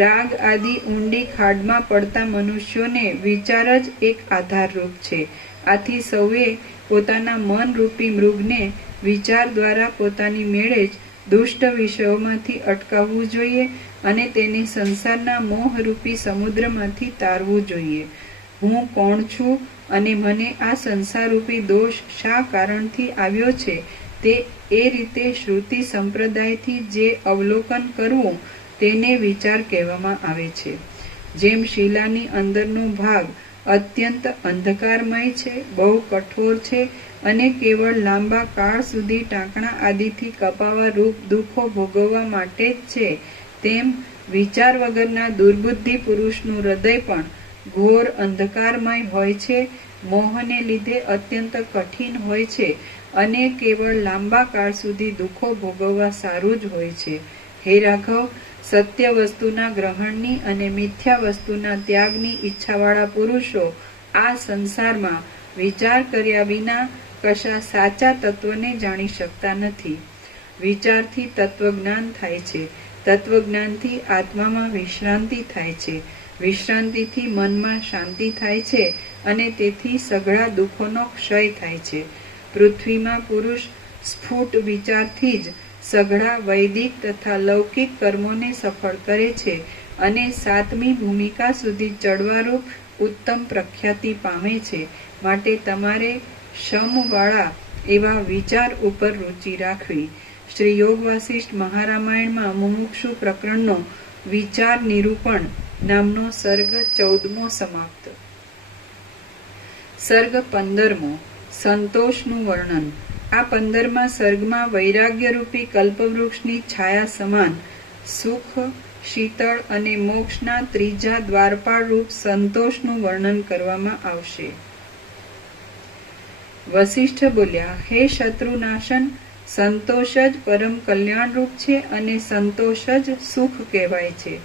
રાગ આદિ ઊંડી ખાડમાં પડતા મનુષ્યોને વિચાર જ એક આધારરૂપ છે. આથી સૌએ પોતાના મનરૂપી મૃગને વિચાર દ્વારા પોતાની મેળે જ દુષ્ટ વિષયોમાંથી અટકાવવું જોઈએ અને તેને સંસારના મોહરૂપી સમુદ્રમાંથી તારવું જોઈએ. હું કોણ છું અને મને આ સંસારરૂપી દોષ શા કારણથી આવ્યો છે તે એ રીતે શ્રુતિ સંપ્રદાયથી જે અવલોકન કરવું તેને વિચાર કહેવામાં આવે છે. જેમ શિલાની અંદરનો ભાગ અત્યંત અંધકારમય છે, બહુ કઠોર છે અને કેવળ લાંબા કાળ સુધી ટાંકણા આદિથી કપાવા રૂપ દુઃખો ભોગવવા માટે જ છે, તેમ વિચાર વગરના દુર્બુદ્ધિ પુરુષનું હૃદય પણ ઘોર અંધકારમય હોય છે, મોહને લીધે અત્યંત કઠિન હોય છે અને કેવળ લાંબા કાળ સુધી દુઃખો ભોગવવા સારું જ હોય છે. હે રાઘવ, સત્ય વસ્તુના ગ્રહણની અને મિથ્યા વસ્તુના ત્યાગની ઈચ્છાવાળા પુરુષો આ સંસારમાં વિચાર કર્યા વિના કશા સાચા તત્વને જાણી શકતા નથી. વિચારથી તત્વજ્ઞાન થાય છે, તત્વજ્ઞાનથી આત્મામાં વિશ્રાંતિ થાય છે, વિશ્રાંતિથી મનમાં શાંતિ થાય છે અને તેથી સઘળા દુઃખોનો ક્ષય થાય છે. પૃથ્વીમાં પુરુષ સ્ફુટ વિચારથી જ સઘળા વૈદિક તથા લૌકિક કર્મોને સફળ કરે છે અને 7મી ભૂમિકા સુધી ચડવારૂપ ઉત્તમ પ્રખ્યાતિ પામે છે. માટે તમારે શમવાળા એવા વિચાર ઉપર રુચિ રાખવી. શ્રી યોગ વાસિષ્ઠ મહારામાયણમાં મુમુક્ષુ પ્રકરણનો વિચાર નિરૂપણ નામનો સર્ગ 14મો સમાપ્ત. સર્ગ 15મો, સંતોષનું વર્ણન. આ 15મા સર્ગમાં વૈરાગ્યરૂપી કલ્પવૃક્ષની છાયા સમાન સુખ શીતળ અને મોક્ષના ત્રીજા દ્વારપાળ રૂપ સંતોષનું વર્ણન કરવામાં આવશે. વશિષ્ઠ બોલ્યા, હે શત્રુનાશન, સંતોષ જ પરમ કલ્યાણ રૂપ છે અને સંતોષ જ સુખ કહેવાય છે.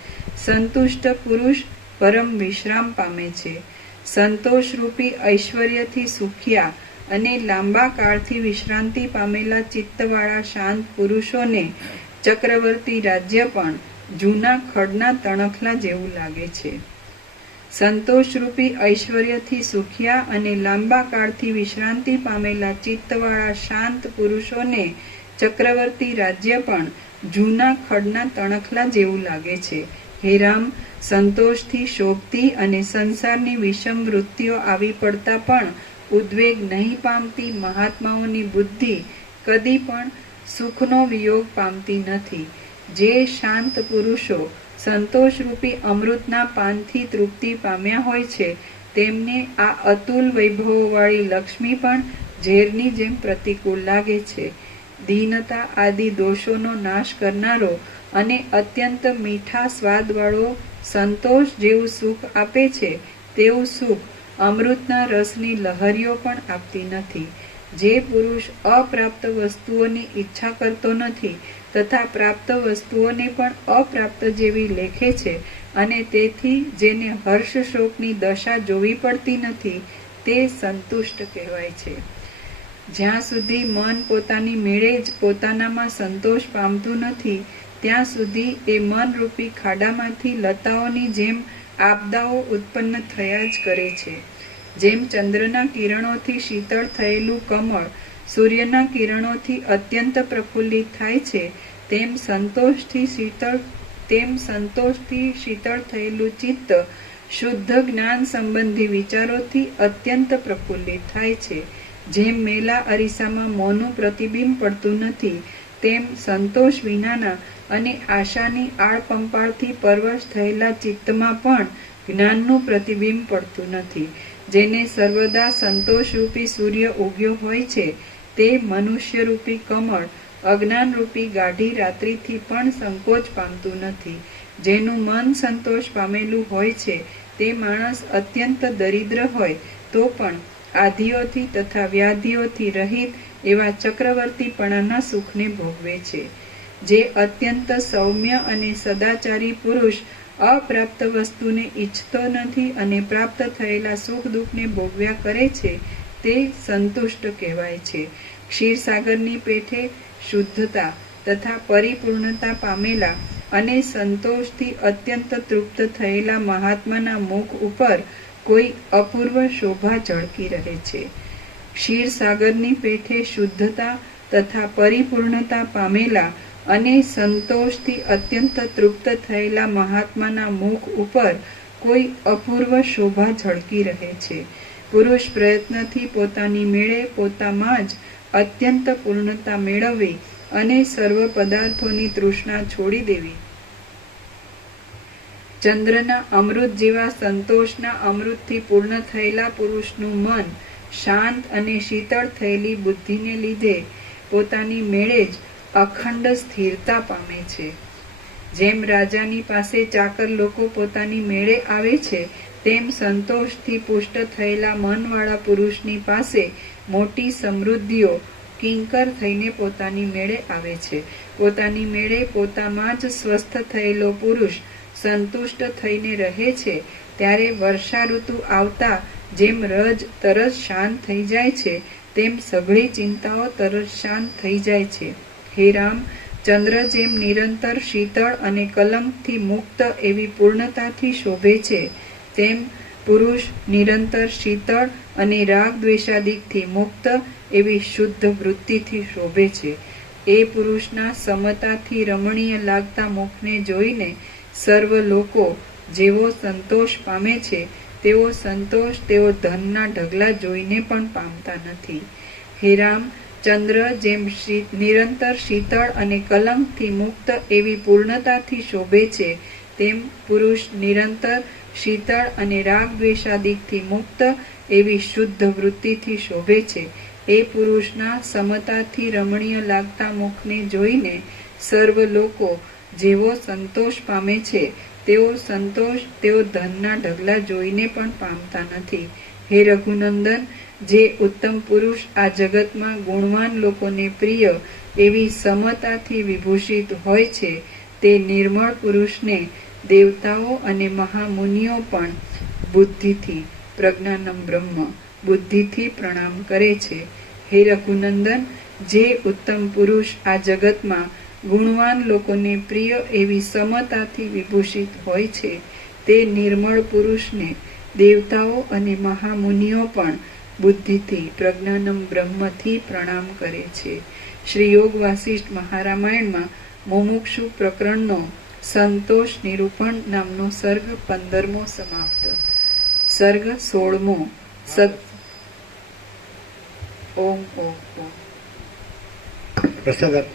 સંતુષ્ટ પુરુષ પરમ વિશ્રામ પામે છે. સંતોષ રૂપી ઐશ્વર્યથી સુખ્યા અને લાંબા કાળથી વિશ્રાંતિ પામેલા ચિત્તવાળા શાંત પુરુષોને ચક્રવર્તી રાજ્ય પણ જૂના ખડના તણખલા જેવું લાગે છે. સંતોષરૂપી ઐશ્વર્યથી સુખ્યા અને લાંબા કાળથી વિશ્રાંતિ પામેલા ચિત્તવાળા શાંત પુરુષોને ચક્રવર્તી રાજ્ય પણ જૂના ખડના તણખલા જેવું લાગે છે. હે રામ, સંતોષથી શોભતી અને સંસારની વિષમ વૃત્તિઓ આવી પડતા પણ ઉદ્વેગ નહીં પામતી મહાત્માઓની બુદ્ધિ કદી પણ સુખનો વિયોગ પામતી નથી. જે શાંત પુરુષો સંતોષરૂપી અમૃતના પાનથી તૃપ્તિ પામ્યા હોય છે તેમને આ અતુલ વૈભવોવાળી લક્ષ્મી પણ ઝેરની જેમ પ્રતિકૂળ લાગે છે. દીનતા આદિ દોષોનો નાશ કરનારો અને અત્યંત મીઠા સ્વાદવાળો સંતોષ જેવું સુખ આપે છે તેવું સુખ અમૃતના રસની લહરીઓ પણ આપતી નથી. જે પુરુષ અપ્રાપ્ત વસ્તુઓની ઈચ્છા કરતો નથી તથા પ્રાપ્ત વસ્તુઓને પણ અપ્રાપ્ત જેવી લેખે છે અને તેથી જેને હર્ષ શોકની દશા જોવી પડતી નથી તે સંતુષ્ટ કહેવાય છે. જ્યાં સુધી મન પોતાની મેળે જ પોતાનામાં સંતોષ પામતું નથી ત્યાં સુધી એ મનરૂપી ખાડામાંથી લતાઓની જેમ આપદાઓ ઉત્પન્ન થયા જ કરે છે. જેમ ચંદ્રના કિરણોથી શીતળ થયેલું કમળ સૂર્યના કિરણોથી અત્યંત પ્રફુલ્લિત થાય છે તેમ સંતોષથી શીતળ થયેલું ચિત્ત શુદ્ધ જ્ઞાન સંબંધી વિચારોથી અત્યંત પ્રફુલ્લિત થાય છે. જેમ મેલા અરીસામાં મોંનું પ્રતિબિંબ પડતું નથી તેમ સંતોષ વિનાના અને આશાની આળપંપાળથી પરવશ થયેલા ચિત્તમાં પણ જ્ઞાનનું પ્રતિબિંબ પડતું નથી. જેને સર્વદા સંતોષરૂપી સૂર્ય ઉગ્યો હોય છે તે મનુષ્યરૂપી કમળ અજ્ઞાનરૂપી ગાઢી રાત્રિથી પણ સંકોચ પામતું નથી. જેનું મન સંતોષ પામેલું હોય છે તે માણસ અત્યંત દરિદ્ર હોય તો પણ આધિઓથી તથા વ્યાધિઓથી રહિત એવા ચક્રવર્તીપણાના સુખને ભોગવે છે. જે અત્યંત સૌમ્ય અને સદાચારી પુરુષ અપ્રાપ્ત વસ્તુને ઈચ્છતો નથી અને પ્રાપ્ત થયેલા સુખ દુઃખને ભોગવ્યા કરે છે તે સંતુષ્ટ કહેવાય છે. ક્ષીરસાગરની પેઠે શુદ્ધતા તથા પરિપૂર્ણતા પામેલા અને સંતોષથી અત્યંત તૃપ્ત થયેલા મહાત્માના મુખ ઉપર કોઈ અપૂર્વ શોભા ઝળકી રહે છે. ક્ષીરસાગરની પેઠે શુદ્ધતા તથા પરિપૂર્ણતા પામેલા અને સંતોષથી અત્યંત તૃપ્ત થયેલા મહાત્માના મુખ ઉપર કોઈ અપૂર્વ શોભા ઝળકી રહે છે. પુરુષ પ્રયત્નથી પોતાની મેળે પોતામાં જ અત્યંત પૂર્ણતા મેળવવી અને સર્વ પદાર્થોની તૃષ્ણા છોડી દેવી. ચંદ્રના અમૃત જેવા સંતોષના અમૃતથી પૂર્ણ થયેલા પુરુષનું મન શાંત અને શીતળ થયેલી બુદ્ધિને લીધે પોતાની મેળે જ અખંડ સ્થિરતા પામે છે. જેમ રાજાની પાસે ચાકર લોકો પોતાની મેળે આવે છે તેમ સંતોષથી પુષ્ટ થયેલા મનવાળા પુરુષની પાસે મોટી સમૃદ્ધિઓ કિંકર થઈને પોતાની મેળે આવે છે. પોતાની મેળે પોતામાં જ સ્વસ્થ થયેલો પુરુષ સંતુષ્ટ થઈને રહે છે ત્યારે વર્ષા ઋતુ આવતા જેમ રજ તરત શાંત થઈ જાય છે તેમ સઘળી ચિંતાઓ તરત શાંત થઈ જાય છે. હે રામ, ચંદ્ર જેમ નિરંતર શીતળ અને કલંકથી મુક્ત એવી પૂર્ણતાથી શોભે છે તેમ પુરુષ નિરંતર શીતળ અને રાગ દ્વેષાદિકથી મુક્ત એવી શુદ્ધ વૃત્તિથી શોભે છે. એ પુરુષના સમતાથી રમણીય લાગતા મુખને જોઈને સર્વ લોકો જેવો સંતોષ પામે છે તેવો સંતોષ તેઓ ધનના ઢગલા જોઈને પણ પામતા નથી. હે રામ, ચંદ્ર જેમ નિરંતર શીતળ અને કલંકથી મુક્ત એવી પૂર્ણતાથી શોભે છે તેમ પુરુષ નિરંતર શીતળ અને રાગ દ્વેષાદિકથી મુક્ત એવી શુદ્ધ વૃત્તિથી શોભે છે. એ પુરુષના સમતાથી રમણીય લાગતા મુખને જોઈને સર્વ લોકો જેવો સંતોષ પામે છે તેવો સંતોષ તેઓ ધનના ઢગલા જોઈને પણ પામતા નથી. હે રઘુનંદન, જે ઉત્તમ પુરુષ આ જગતમાં ગુણવાન લોકોને પ્રિય એવી સમતાથી વિભૂષિત હોય છે તે નિર્મળ પુરુષને દેવતાઓ અને મહામુનિઓ પણ બુદ્ધિથી, પ્રજ્ઞાનમ બ્રહ્મ, બુદ્ધિથી પ્રણામ કરે છે. હે રઘુનંદન, જે ઉત્તમ પુરુષ આ જગતમાં ગુણવાન લોકોને પ્રિય એવી સમતાથી વિભૂષિત હોય છે તે નિર્મળ પુરુષને દેવતાઓ અને મહામુનિઓ પણ બુદ્ધિથી, પ્રજ્ઞાનમ બ્રહ્મથી પ્રણામ કરે છે. શ્રી યોગ વાસિષ્ઠ મહારામાયણમાં મુમુક્ષુ પ્રકરણનો સંતોષ નિરૂપણ નામનો સર્ગ 15મો સમાપ્ત. સર્ગ 16મો. ઓમ ઓમ ઓમ. પ્રસાદ આપ.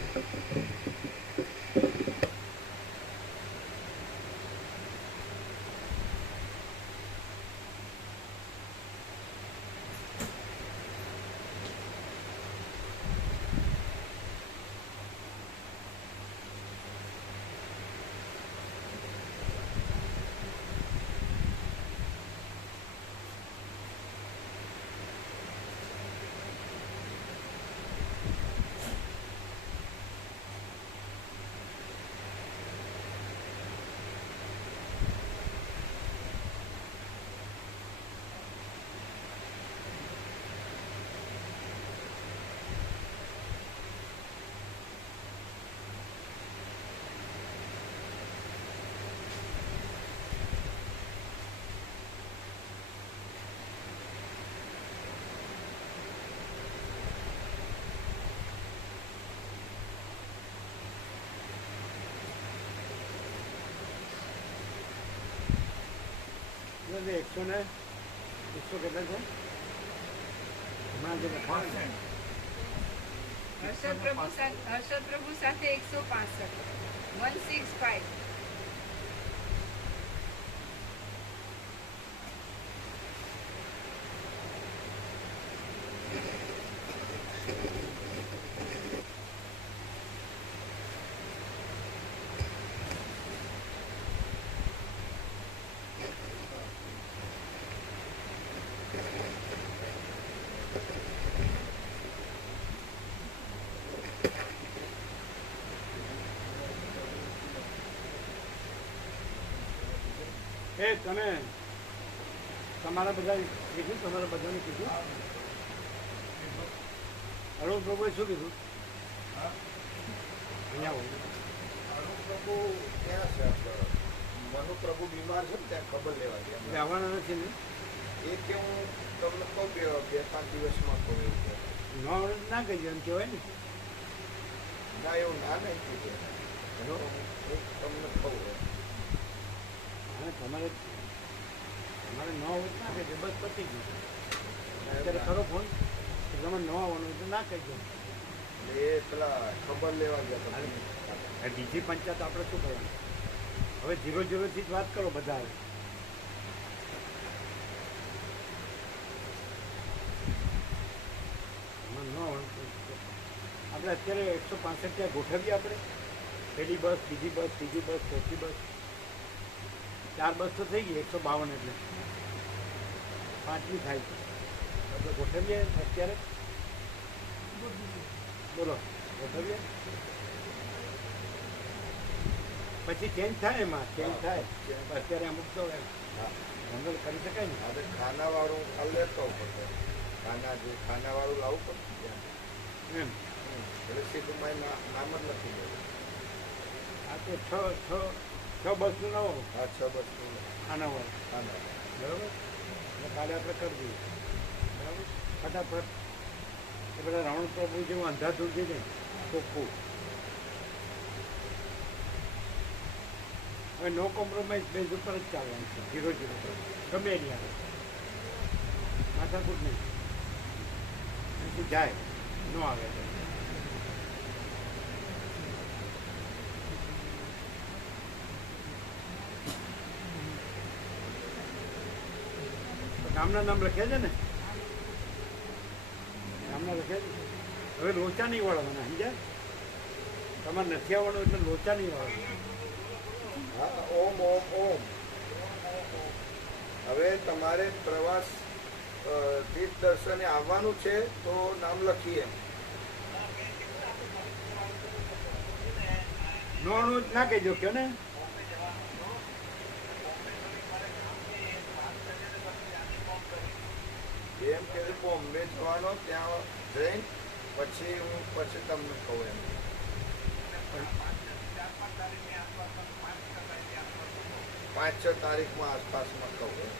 એટલે 100 કેટલા છે હમણાં જે લખાણ હર્ષદ પ્રભુ સાથે 165, 165. તમે તમારા બધા કીધું, તમારા બધાને કીધું? અરુણ પ્રભુએ શું કીધું? અહીંયા હોય અરુણ પ્રભુ ક્યાં છે? મનુ પ્રભુ બીમાર છે ને ત્યાં ખબર લેવા ગયા. આવવાના નથી ને? એ કે હું તમને કહું કે 2-5 દિવસમાં કહું એવું કે ના કહીએ એમ કહેવાય ને. ના, એવું ના નહીં કીધું. હું તમને કહું અને તમારે ન હોય ના કહેજો, બસ પતી ગયું. અત્યારે ખરો ફોન તમે ન આવવાનું હોય તો ના કહેજો. એ પેલા ખબર લેવા ગયા અને બીજી પંચાયત આપણે શું કરવાનું? હવે 0-0 થી જ વાત કરો બધા. ન હોય આપણે અત્યારે 165 ત્યાં ગોઠવીએ. આપણે પહેલી બસ, બીજી બસ, ત્રીજી બસ, ચોથી બસ, 4 બસ તો થઈ ગઈ. 152 એટલે 5મી થાય છે. આપણે ગોઠવીએ અત્યારે. બોલો, ગોઠવીએ પછી ચેન્જ થાય. એમાં ચેન્જ થાય. અત્યારે અમુક તો જંગલ કરી શકાય ને. હવે ખાનાવાળું કાલ લેતો પડશે. ખાનાવાળું લાવવું પડશે એમ એટલે સીધું મારી નામ જ નથી લેવું. આ તો છ બસનું ન હોય. આ 6 બસનું ખાનાવાળું. ખાના બરાબર. એટલે કાલે આપણે કરી દઈએ. બરાબર. ફટાફટ એ બધા રાવણ પ્રભુ જેવું અંધાધૂંધ છે ને ચોખ્ખું. હવે નો કોમ્પ્રોમાઇઝ બેઝ ઉપર જ ચાલવાનું છે. 0-0 ગમે એની આવે માથાકૂટ નહીં. એથી જાય ન આવે. ગામના નામ લખ્યા છે ને? ગામના લખ્યા છે. હવે લોચા નહીં વાળવાના, સમજ્યા? તમારે નથી આવવાનું એટલે લોચા નહીં આવવાનું. હા, ઓમ ઓમ ઓમ. હવે તમારે પ્રવાસ તીર્થ દર્શને આવવાનું છે તો નામ લખીએ. નોનું ના કહેજો કે ને એમ કે બોમ્બે જવાનો, ત્યાં જઈને પછી હું તમને કહું એમ. 5-6 તારીખમાં આસપાસમાં કહું એમ.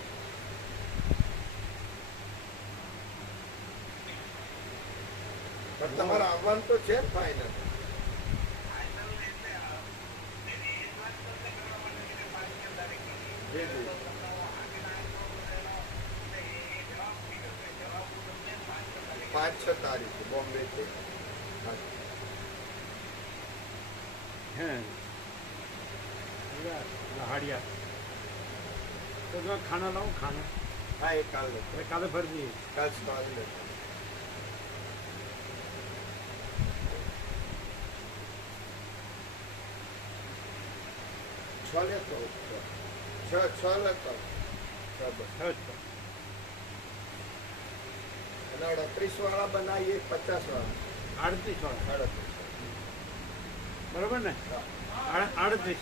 પણ તમારે આવવાનું તો છે ફાઇનલ. જી જી. 5-6 તારીખે બોમ્બે છે. હે હાડિયા તો તમે ખાના લાવો ખાના હા, એ કાલે હવે કાલે ફરી જઈએ. કાલ સવારે છ લેતો છ લેતો. સરસ. અને 38 વાળા બનાવીએ, 50 વાળા. 38 વાળા 38. બરોબર ને? 38.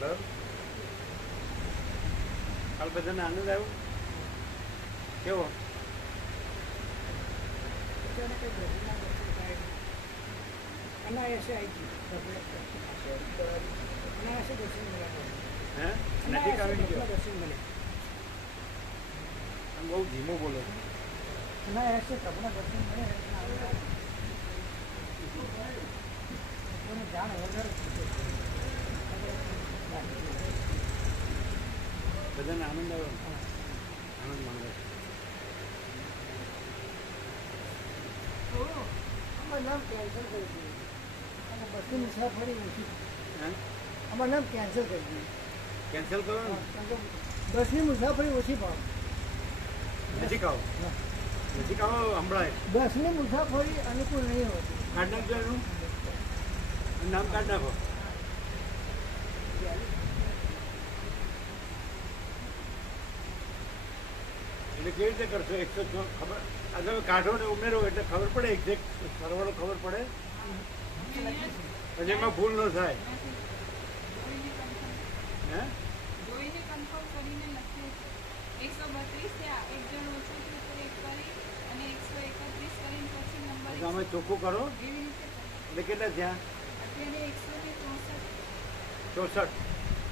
બરાબર. કાલ બધાને આનંદ આવ્યો કેવો? હે નજીક આવી ગયો. આમ બહુ ધીમો બોલો. બધાને આનંદ આવ્યો. આનંદ માંગે. અમારું નામ કેન્સલ કરી દીધું. કેન્સલ કરો ને. બસની મુસાફરી ઓછી ભાવ. નજીક આવો. નજીક આવો હમણાં બસની મુસાફરી અનુકૂળ નહીં હોતી. કાઢ નાખજો એનું નામ કાઢ નાખો. એટલે કેવી રીતે કરશો? 106 ખબર આ તમે કાઢો ને ઉમેરો એટલે ખબર પડે, એક્ઝેક્ટ સરવાળો ખબર પડે, પછી એમાં ભૂલ ન થાય. હે જોઈને કન્ફર્મ કરીને લખ્યું છે 132 ત્યાં એક જણ ઓછું થયું તો એક કરી અને 131 કરીને પછી નંબર તો આમાં ચોખ્ખું કરો. એવી રીતે કરો. એટલે કેટલા થયા? અત્યારે 164. 64.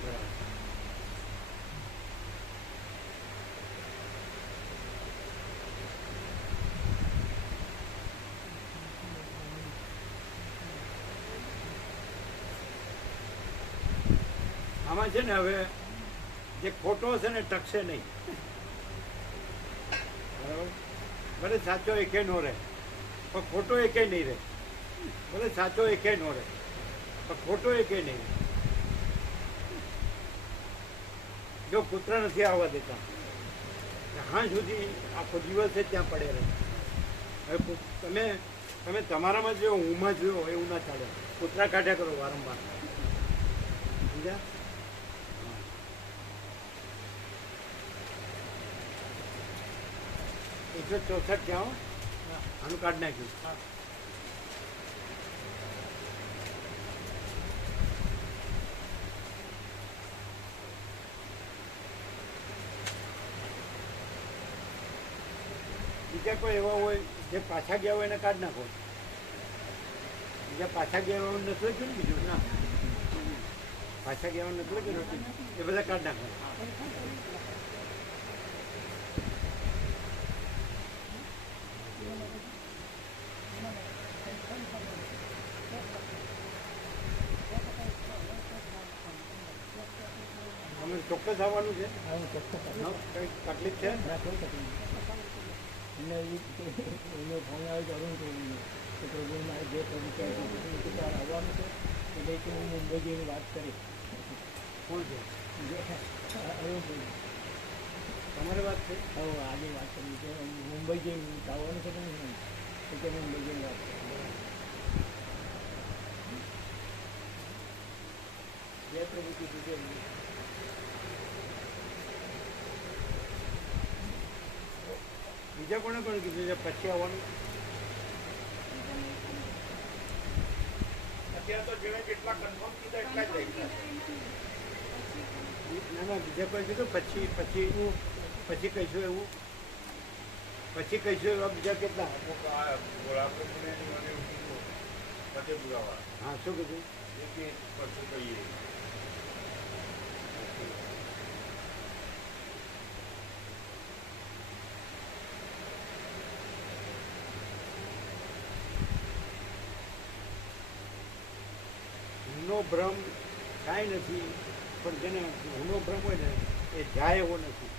બરાબર. આમાં છે ને હવે જે ખોટો હશે ને ટકશે નહીં. બરાબર. ભલે સાચો એકે નો રહે પણ ખોટો એકે નહીં રહે. ભલે સાચો એકે નો રહે પણ ખોટો એકે નહીં રહે. જો પુત્ર નથી આવવા દેતા હા સુધી આખો દિવસ જ ત્યાં પડે રહે. હવે તમે તમારામાં જો હુંમાં જોયો એવું ના ચાલે. કૂતરા કાઢ્યા કરો વારંવાર. સમજ્યા? 164 ક્યાં આનું કાઢ નાખ્યું. બીજા કોઈ એવા હોય જે પાછા ગયા હોય એને કાઢ નાખો. બીજા પાછા ગયા હોય નથી લખ્યું ને બીજું ના પાછા ગયા હોય નથી લખ્યું એ બધા કાઢ નાખો. અમે ચોક્કસ આવવાનું છે. કઈ તકલીફ છે? એમને એનો ફોન આવે તો અરુણ કે પ્રભુ મારે જે પ્રભુ કહે છે તાર આવવાનું છે એટલે કે હું મુંબઈ જઈને વાત કરી. કોણ છે? અરુણ તમારી વાત છે? હવે આજે વાત કરી કે મુંબઈ જઈને આવવાનું છે કે નહીં કે મુંબઈ જઈને વાત કરી. જય પ્રભુ કીધું છે એમને. બીજા કોને કોને કીધું છે પછી આવવાનું? અત્યારે તો જેણે જેટલા કન્ફર્મ કીધા એટલા જ લઈ ગયા. ના ના, બીજા કોઈ કીધું પછી પછી પછી કહીશું એવું? પછી કહીશું એવા બીજા કેટલા? અમુક આ ગોળાપુરને મને એવું કીધું ફતેપુરાવાળા હા, શું કીધું? એ કે પછી કહીએ. ઊનો ભ્રમ કાંઈ નથી, પણ જેને ઊનો ભ્રમ હોય ને એ જાય એવો નથી.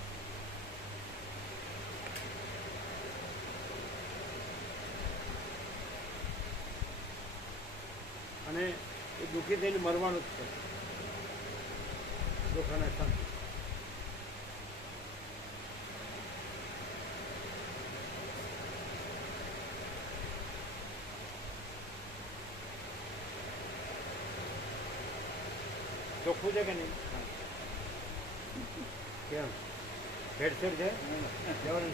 અને એ દુઃખી થઈને મરવાનું જ છે, દુઃખ અને શાંતિ. ચોખ્ખું છે કે નહીં? કેમ ભેળસેળ છે? જવાનું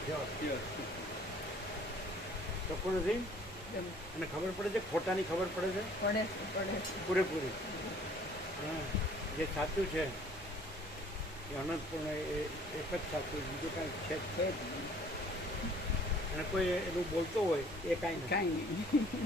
ચોખ્ખું નથી અને ખબર પડે છે, ખોટાની ખબર પડે છે પૂરેપૂરી. હા, જે સાચું છે એ અનંતપૂર્ણ એક જ સાચું, બીજું કાંઈ છે જ નહીં. અને કોઈ એનું બોલતો હોય એ કાંઈ નહીં.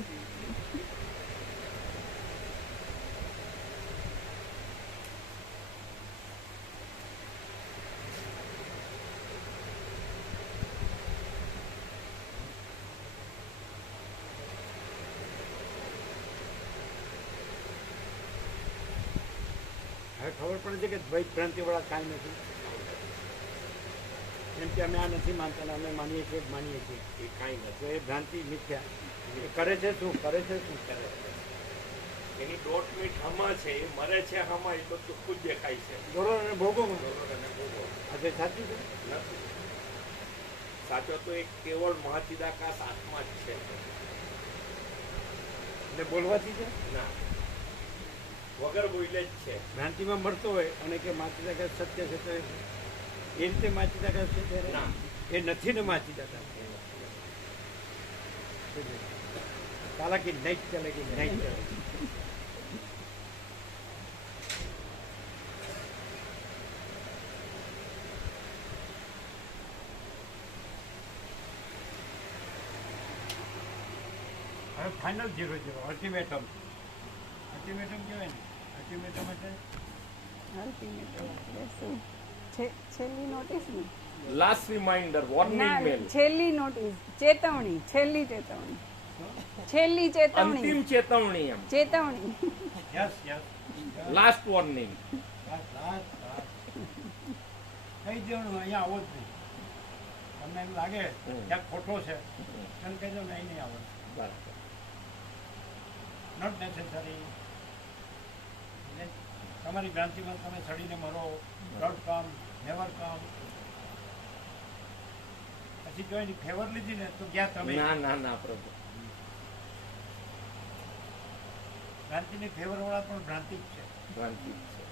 હવે ખબર પડે છે કે ભાઈ ભ્રાંતિવાળા કાંઈ નથી. એમ કે અમે આ નથી માનતા ને અમે માનીએ છીએ એ કાંઈ નથી. તો એ ભ્રાંતિ મિથ્યા. એ કરે છે શું કરે છે? એની દોઢ મિનિટ હમા છે, એ મરે છે હમા, એ તો ચોખ્ખું જ દેખાય છે. દોરો અને ભોગોમાં અને ભોગવો. આ તે સાચું છે. નથી. સાચો તો એક કેવળ મહાચિદાકાશ આત્મા જ છે. એટલે બોલવાથી છે. ના, વગર બોલે જ છે. ભ્રાંતિમાં મળતો હોય અને કે માચિદાકાશ સત્ય છે તો એ રીતે માચિદાકાશ છે ત્યારે ના. એ નથી ને માચિદાકાશ. ચાલાકી નહીં ચાલેગી નહીં ચાલેગી. હવે ફાઇનલ 0-0 અલ્ટિમેટમ. અલ્ટિમેટમ કહેવાય ને, અલ્ટિમેટમ એટલે છેલ્લી નોટિસ ને લાસ્ટ રિમાઇન્ડર, વોર્નિંગ મેલ, છેલ્લી નોટિસ, ચેતવણી, છેલ્લી ચેતવણી, છેલ્લી ચેતવણી, અંતિમ ચેતવણી, એમ ચેતવણી. Yes yes last warning. કહી દેવાનું અહીંયા આવો જ નહીં. તમને એમ લાગે ક્યાંક ખોટો છે એમ કહી દો ને અહીં નહીં આવવાનું. બરાબર. Not necessary. તમારી ભ્રાંતિમાં તમે સડીને મરો, ડોન્ટ કમ, નેવર કમ. પછી જો એની ફેવર લીધી ને તો ગયા તમે. ના ના ના પ્રભુ. ભ્રાંતિની ફેવર વાળા પણ ભ્રાંતિ જ છે. ભ્રાંતિ જ છે.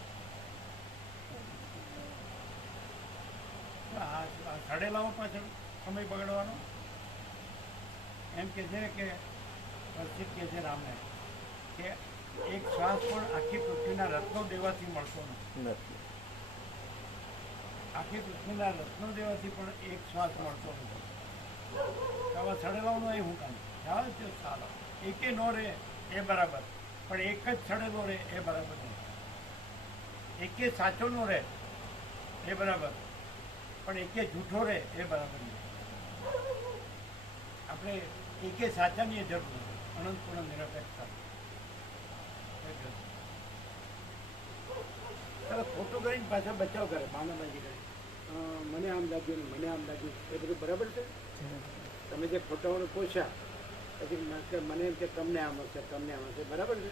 આ સડેલાઓ પાછળ સમય બગાડવાનો. એમ કે છે કે પ્રસિદ્ધ કે છે રામને કે એક શ્વાસ પણ આખી પૃથ્વીના રત્નો દેવાથી મળતો નથી. આખી પૃથ્વીના રત્નો દેવાથી પણ એક શ્વાસ મળતો નથી. આવા સડેલાઓનો એ હું કામ ચાલે છે સારો. એકે નો રહે એ બરાબર, પણ એક જ સડેલો રહે એ બરાબર નહીં. એકે સાચો નો રહે એ બરાબર, પણ એકે જૂઠો રહે એ બરાબર નહીં. આપણે એકે સાચાની જરૂર નથી. અનંતપૂર્ણ નિરપેક્ષતા. ચાલો ખોટું કરીને પાછા બચાવ કરે, બાનાબાજી કરે. મને આમ લાગ્યું ને મને આમ લાગ્યું, એ બધું બરાબર છે. તમે જે ખોટાઓને પોષ્યા પછી મને એમ કે તમને આમ હશે તમને આમ હશે, બરાબર છે?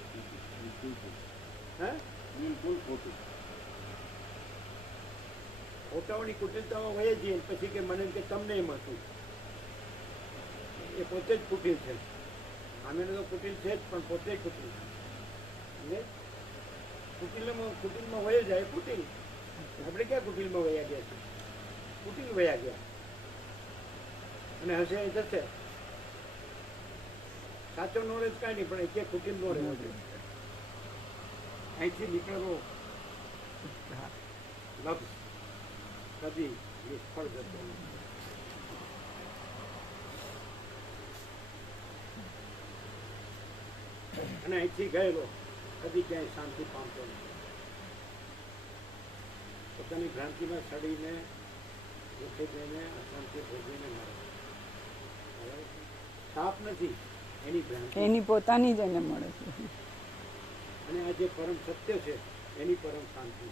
હા, બિલકુલ ખોટું. ખોટાઓની કુટિલતામાં વહી જઈએ પછી કે મને એમ કે તમને એમ હતું. એ પોતે જ કુટિલ છે. આમે તો કુટિલ છે જ, પણ પોતે જ કુટિલ છે. કુટિલમાં વહી જાય કુટિલ. આપણે ક્યાં કુટિલમાં વયા ગયા છે? કુટિલ વયા ગયા અને હશે એ જશે. સાચો નોલેજ કાંઈ નહીં, પણ એ કે કુટિલ નો રહેવો જોઈએ. અહીંથી નીકળવો લક્ષ કદી નિષ્ફળ જતો નથી. અને અહીંથી ગયેલો કદી ક્યાંય શાંતિ પામતો નથી. પોતાની ભ્રાંતિમાં સડીને ઉઠી જઈને અશાંતિ ભોગવીને મરે. સાપ નથી, એની ભ્રાંતિ, એની પોતાની જ એને મળે છે. અને આ જે પરમ સત્ય છે એની પરમ શાંતિ.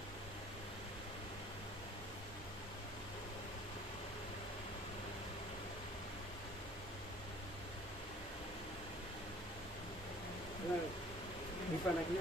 દીપા નાખી